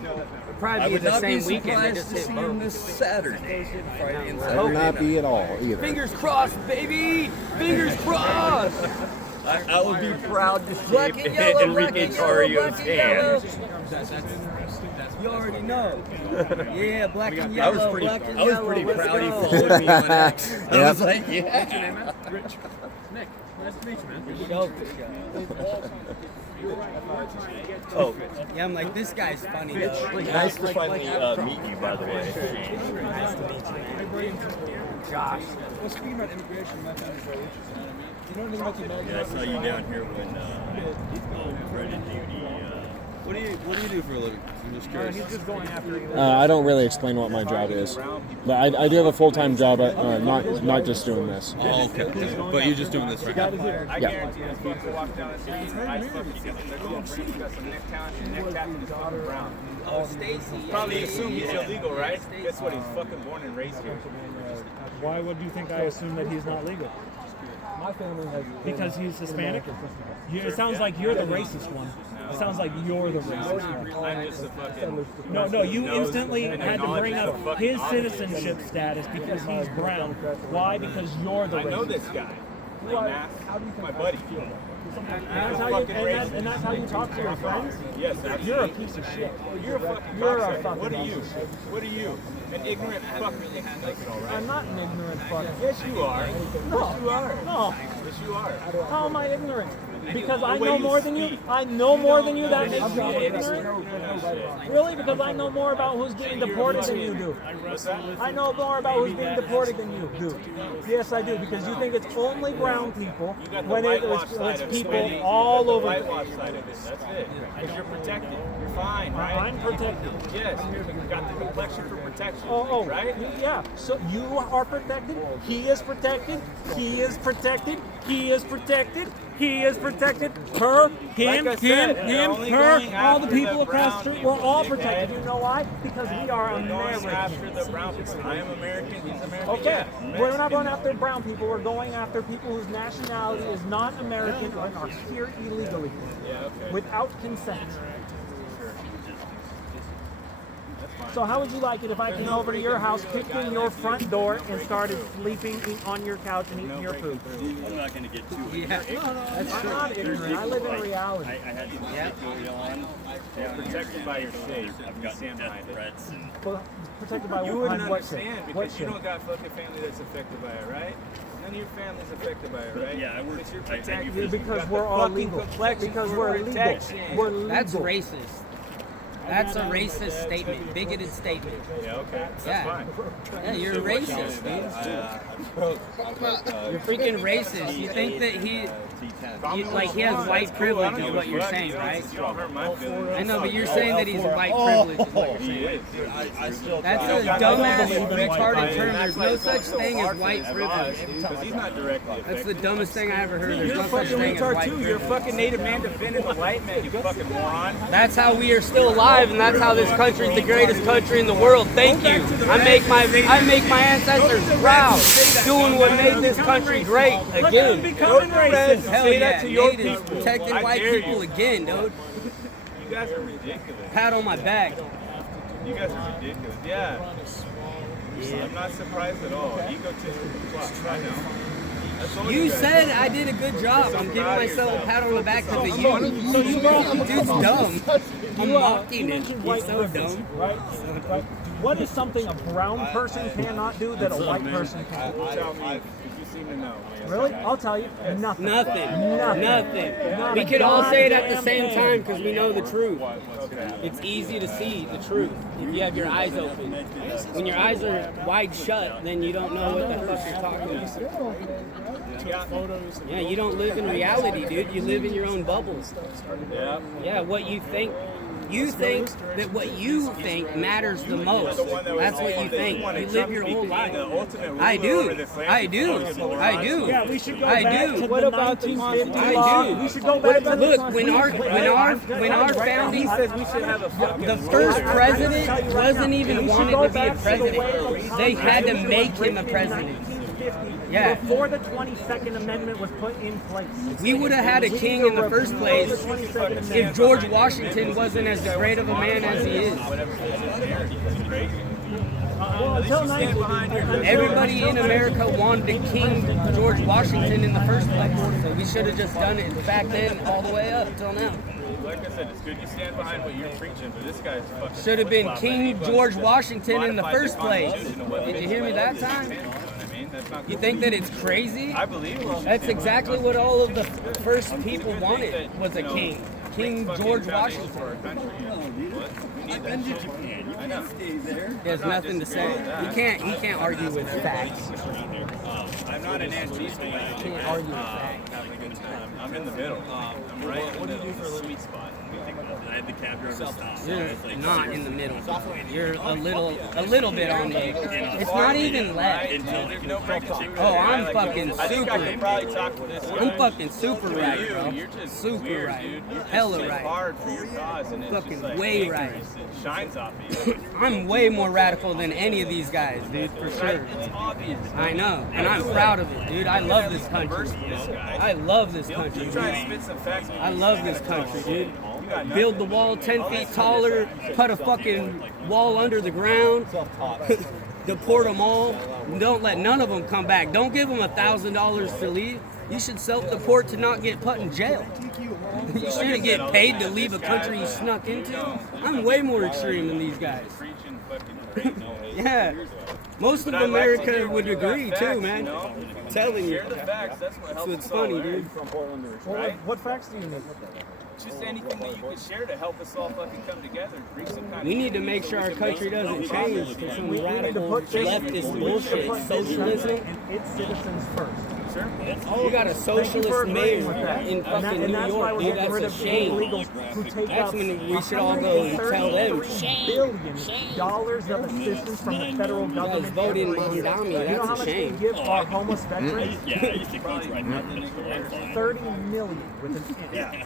It'll I probably be would the not same be weekend. They surprised just to hit see him both. this Saturday. Friday and I would Saturday not night. be at all either. Fingers crossed, baby. Fingers crossed. I would be proud to see Black and yellow, Enrique black and yellow, Tarrio's black and yellow. hand. You already know. Yeah, black and I was yellow, pretty, black and I was yellow. pretty let's proud he go. followed me on X. I Yep. was like, yeah. Rich. Nick, nice to meet you, man. Oh, Yeah, I'm like, this guy's funny. nice to finally meet you, by the way. Nice to meet you, man. Josh. Well, speaking about immigration, my family's very interested. You know anything about the American Yeah, I saw you down here when Red and Duty. What do you do for a living? I'm just curious. He's just going after you. I don't really explain what my job is, but I do have a full-time job, not just doing this. Oh, okay. But you're just doing this right now. I Yeah. guarantee this fucker walk down the street, I fuck you, they're going to got some neck count and neck cap is fucking brown. Oh, Stacy. Probably assume he's illegal, right? Guess what? He's fucking born and raised here. Why would you think I assume that he's not legal? My family has Because he's Hispanic? It sounds like you're the racist one. It sounds like you're the racist one. I'm just a fucking... No, you instantly had to bring up his citizenship status because he's brown. Why? Because you're the I know racist. this guy. Like, my buddy. And that's how you talk to your friends? Yes, absolutely. You're a piece of shit. You're a fucking You're a cocksucker. fucking What are piece you? of shit. What are you? An ignorant fuck. I'm not an ignorant fuck. Yes, you are. No. Yes, you are. No. Yes, you are. How am I ignorant? Because I The way know you more than you. speak. I know more than you. That You makes me know ignorant. shit. Really? Because I know more about who's getting deported than you do. What's that? I know more about who's being deported than you do. Yes, I do. Because you think it's only brown people You got the when whitewash side it's of people Sweden. all The over. whitewash side of it. That's it. Because you're protected. You're fine, right? I'm protected. Yes. You've got the complexion for protection. Oh, right? Yeah. So you are protected. He is protected. He is protected. He is protected. He is protected. Her, him, Like I said, him, they're him, only her, going all the after people the across the brown street. We're all people, protected. dickhead. You know why? Because we are We're going after Americans. the brown people. I am American. He's American. Okay, Yeah. we're not going after brown people. We're going after people whose nationality is not American and are here illegally Yeah, okay. without consent. So how would you like it if I came over to your house, kicked in your front door, and started sleeping on your couch and eating your food? I'm not going to get too I'm not ignorant. I live in reality. I had some shit going on. You're protected by your state. I've got death threats and Well, protected by You wouldn't what shit? understand What because you shit? don't got fucking family that's affected by it, right? None of your family's affected by it, right? Yeah, I work- Because you're I do protected. business. Because Got we're the all fucking legal. complexion Because for we're legal. protection. We're legal. That's racist. That's a racist statement. Bigoted statement. Yeah, okay. That's Yeah. fine. Yeah, you're racist, dude. You're freaking racist. You think that he has white privilege is what you're saying, right? You don't hurt my feelings. I know, but you're saying that he's white privilege is what you're He saying. is. That's a dumbass, retarded term. There's no such thing as white privilege. Because he's not directly affected. That's the dumbest thing I ever heard. There's You're no a such fucking thing as retard white too. You're a privilege. fucking native man defending the white man, you fucking moron. That's how we are still alive, and that's how this country is the greatest country in the world. Thank you. I make my ancestors proud, doing what made this country great again. Becoming racist. Hell Say yeah, that to your natives people. protecting I white dare you. people again, dude. You guys are ridiculous. Pat on my back. You guys are ridiculous. Yeah. I'm not surprised at all. Egotistical fuck. I know. That's all You guys said are. I did a good job. I'm giving myself a pat on the back because of you. So you brought Dude's dumb. I'm mocking you it. mentioned He's white so privilege, dumb. right? What is something a brown person cannot do that a white person can do? Tell me if you seem to know. Really? I'll tell you. Nothing. Nothing. Nothing. Not We a could all say it at the goddamn same thing. time because we know the truth. It's easy to see the truth if you have your eyes open. When your eyes are wide shut, then you don't know what the fuck you're talking about. Yeah, you don't live in reality, dude. You live in your own bubbles. Yeah, what you think. You think that what you think matters the most. That's what you think. You live your whole life. I do. I do. I do. Yeah, we should go I back do. to What the about 1950 I law. do. We should go back to the Look, when our founding says we should have the first president wasn't even wanted to be a president. They had to make him a president. Yeah. Before the 22nd Amendment was put in place. We would have had a king in the first place if George Washington wasn't as great of a man as he is. Everybody in America wanted King George Washington in the first place, so we should have just done it back then all the way up till now. Like I said, it's good you stand behind what you're preaching, but this guy's fucking. Should have been King George Washington in the first place. Did you hear me that time? You think that it's crazy? I believe it. That's exactly what all of the first people wanted was a king. King George Washington. There's nothing to say. You can't argue with facts. I'm not an anti-fan. You can't argue with facts. I'm in the middle. I'm right. What do you do for a sweet spot? I had the cab driver stop. You're not in the middle. You're a little bit on the. It's not even left. Oh, I'm fucking super. I'm fucking super right, bro. You're just Super weird, right. dude. You're Hella just right. hard for your cause, and it's Fucking just like way right. ignorance. It shines off of you. I'm way more radical than any of these guys, dude, for sure. It's obvious. I know, and I'm proud of it, dude. I love this country. I love this country, Try dude. and spit some facts. I love this country, dude. Build the wall 10 feet taller, put a fucking wall under the ground, deport them all. Don't let none of them come back. Don't give them $1,000 to leave. You should self-deport to not get put in jail. You shouldn't get paid to leave a country you snuck into. I'm way more extreme than these guys. Yeah. Most of America would agree too, man. I'm telling you. That's what's funny, dude. What facts do you need? Just anything that you could share to help us all fucking come together and reach some kind We of. need to make sure our country doesn't change to some We need to radical put this, leftist bullshit, socialism. and its citizens first. We got a socialist mayor in fucking New York, dude. That's a shame. That's when we should all go and tell them. $130 billion of assistance from the federal You guys government. voted in every year. Mondami. You know how That's a much shame. we give our homeless veterans? Yeah, 30 million with an N.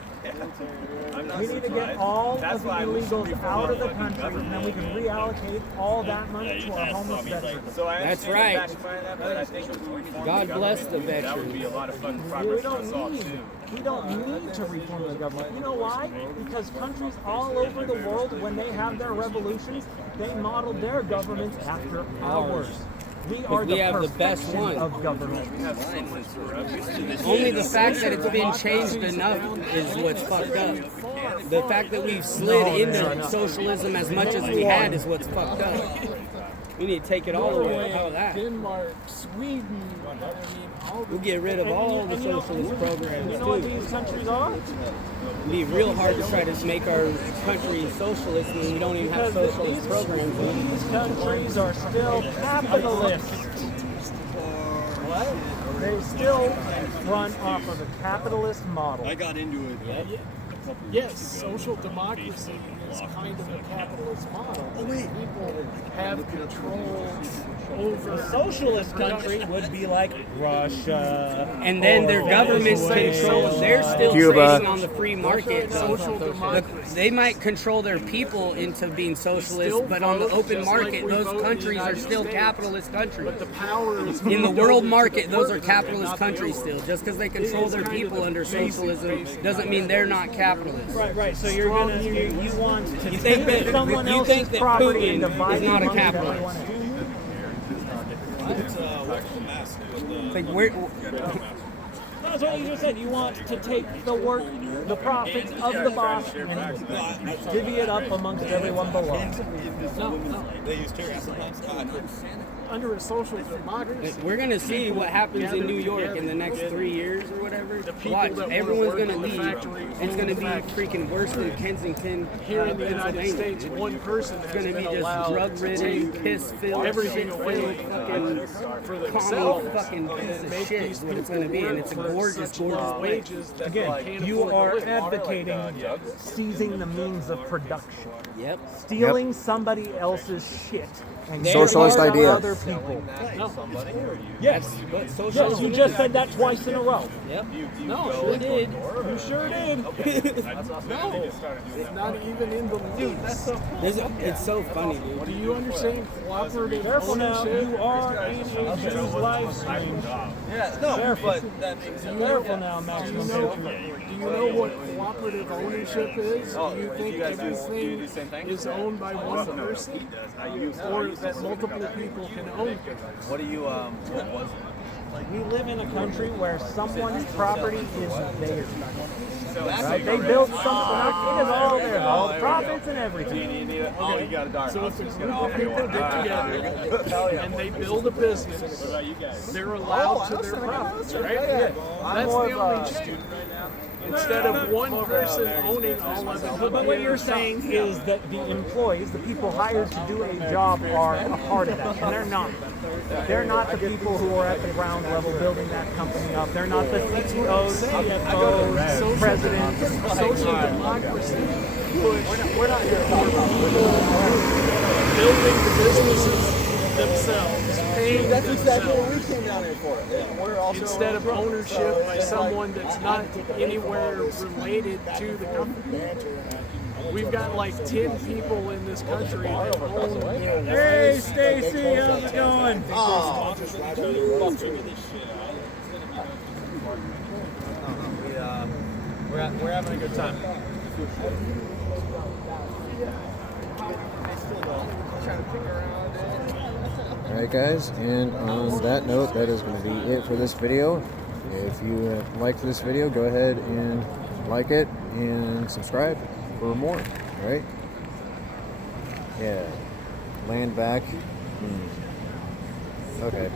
We need to get all of the illegals out of the country, and then we can reallocate all that money to our homeless veterans. So I That's understand right. backfiring that, but I think if we reform God the bless government, the that would be a veterans. lot of fun We progress for us all don't too. need to reform the government. You know why? Because countries all over the world, when they have their revolutions, they modeled their governments after ours. We are We have the best perfection one. of government. Only the fact that it's been changed enough is what's fucked up. The fact that we've slid into socialism as much as we had is what's fucked up. We need to take it all away. How about that? Denmark, Sweden. We'll get rid of all the socialist programs You know what too. these countries are? It'd be real hard to try to make our country socialist when we don't even have socialist programs. These countries are still capitalist. What? They still run off of a capitalist model. I got into it. Yes, social democracy is kind of a capitalist model. People have control over. A socialist country would be like Russia. And then their governments control, they're still Cuba. trading on the free market. They might control their people into being socialist, but on the open market, those countries are still capitalist countries. The power is In the world market, those are capitalist countries still. Just because they control their people under socialism doesn't mean they're not capitalists. Right. So you're gonna you want to You think take that someone you else's think that property and Putin divide is not a among capitalist? everyone else. Like we're That's what you just said. You want to take the work, the profits of the boss, and divvy it up amongst everyone below. No. They use tear gas sometimes. Under a social democracy. We're gonna see what happens in New York in the next 3 years or whatever. people Watch, that everyone's work gonna in the leave. factory It's gonna own be the factory. freaking worse than Kensington, Here in the United Pennsylvania. States, one person It's has gonna be been just allowed drug-ridden, to piss-filled, everything away fucking for commie themselves. fucking piece and of make shit these is what it's people gonna be, and work it's a for gorgeous, such gorgeous low place. wages that they Again, can't you afford to are live. advocating seizing the means of production. Yep. Stealing somebody else's shit. And Socialist giving it to idea. other people. No. Yes. But Yes, socialism. you just said that twice in a row. Yep. No, Sure did. You sure did. No, it's not even in the lease. It's so funny, dude. Do you understand cooperative Careful now, ownership? you are in a Jews live stream. Yeah, no, Careful. but that makes Careful now, Maximum Patriot. Do you know what cooperative ownership is? Oh, Do you if think you guys do the everything same thing? is owned by one person? Or that multiple people can own things? What do you, what was it? We live in a country where someone's property is theirs. Right? They built something up. It is all theirs. All the profits and everything. You need it? Oh, you got a darn. So if a group of people get together and they build a business, they're allowed to their profits, right? That's the only change right now. Instead of one person owning all of it. But what you're saying is that the employees, the people hired to do a job, are a part of that, and they're not. They're not the people who are at the ground level building that company up. They're not the CEOs, CFOs, presidents. Social democracy we're not here for building the businesses themselves, paying That's exactly what themselves, we came down here for. We're also instead of ownership by someone that's not anywhere related to the company. We've got like 10 people in this country that own. Hey, Stacy, how's it going? We're having a good time. Alright guys, and on that note, that is going to be it for this video. If you liked this video, go ahead and like it and subscribe for more, alright? Yeah, land back. Okay.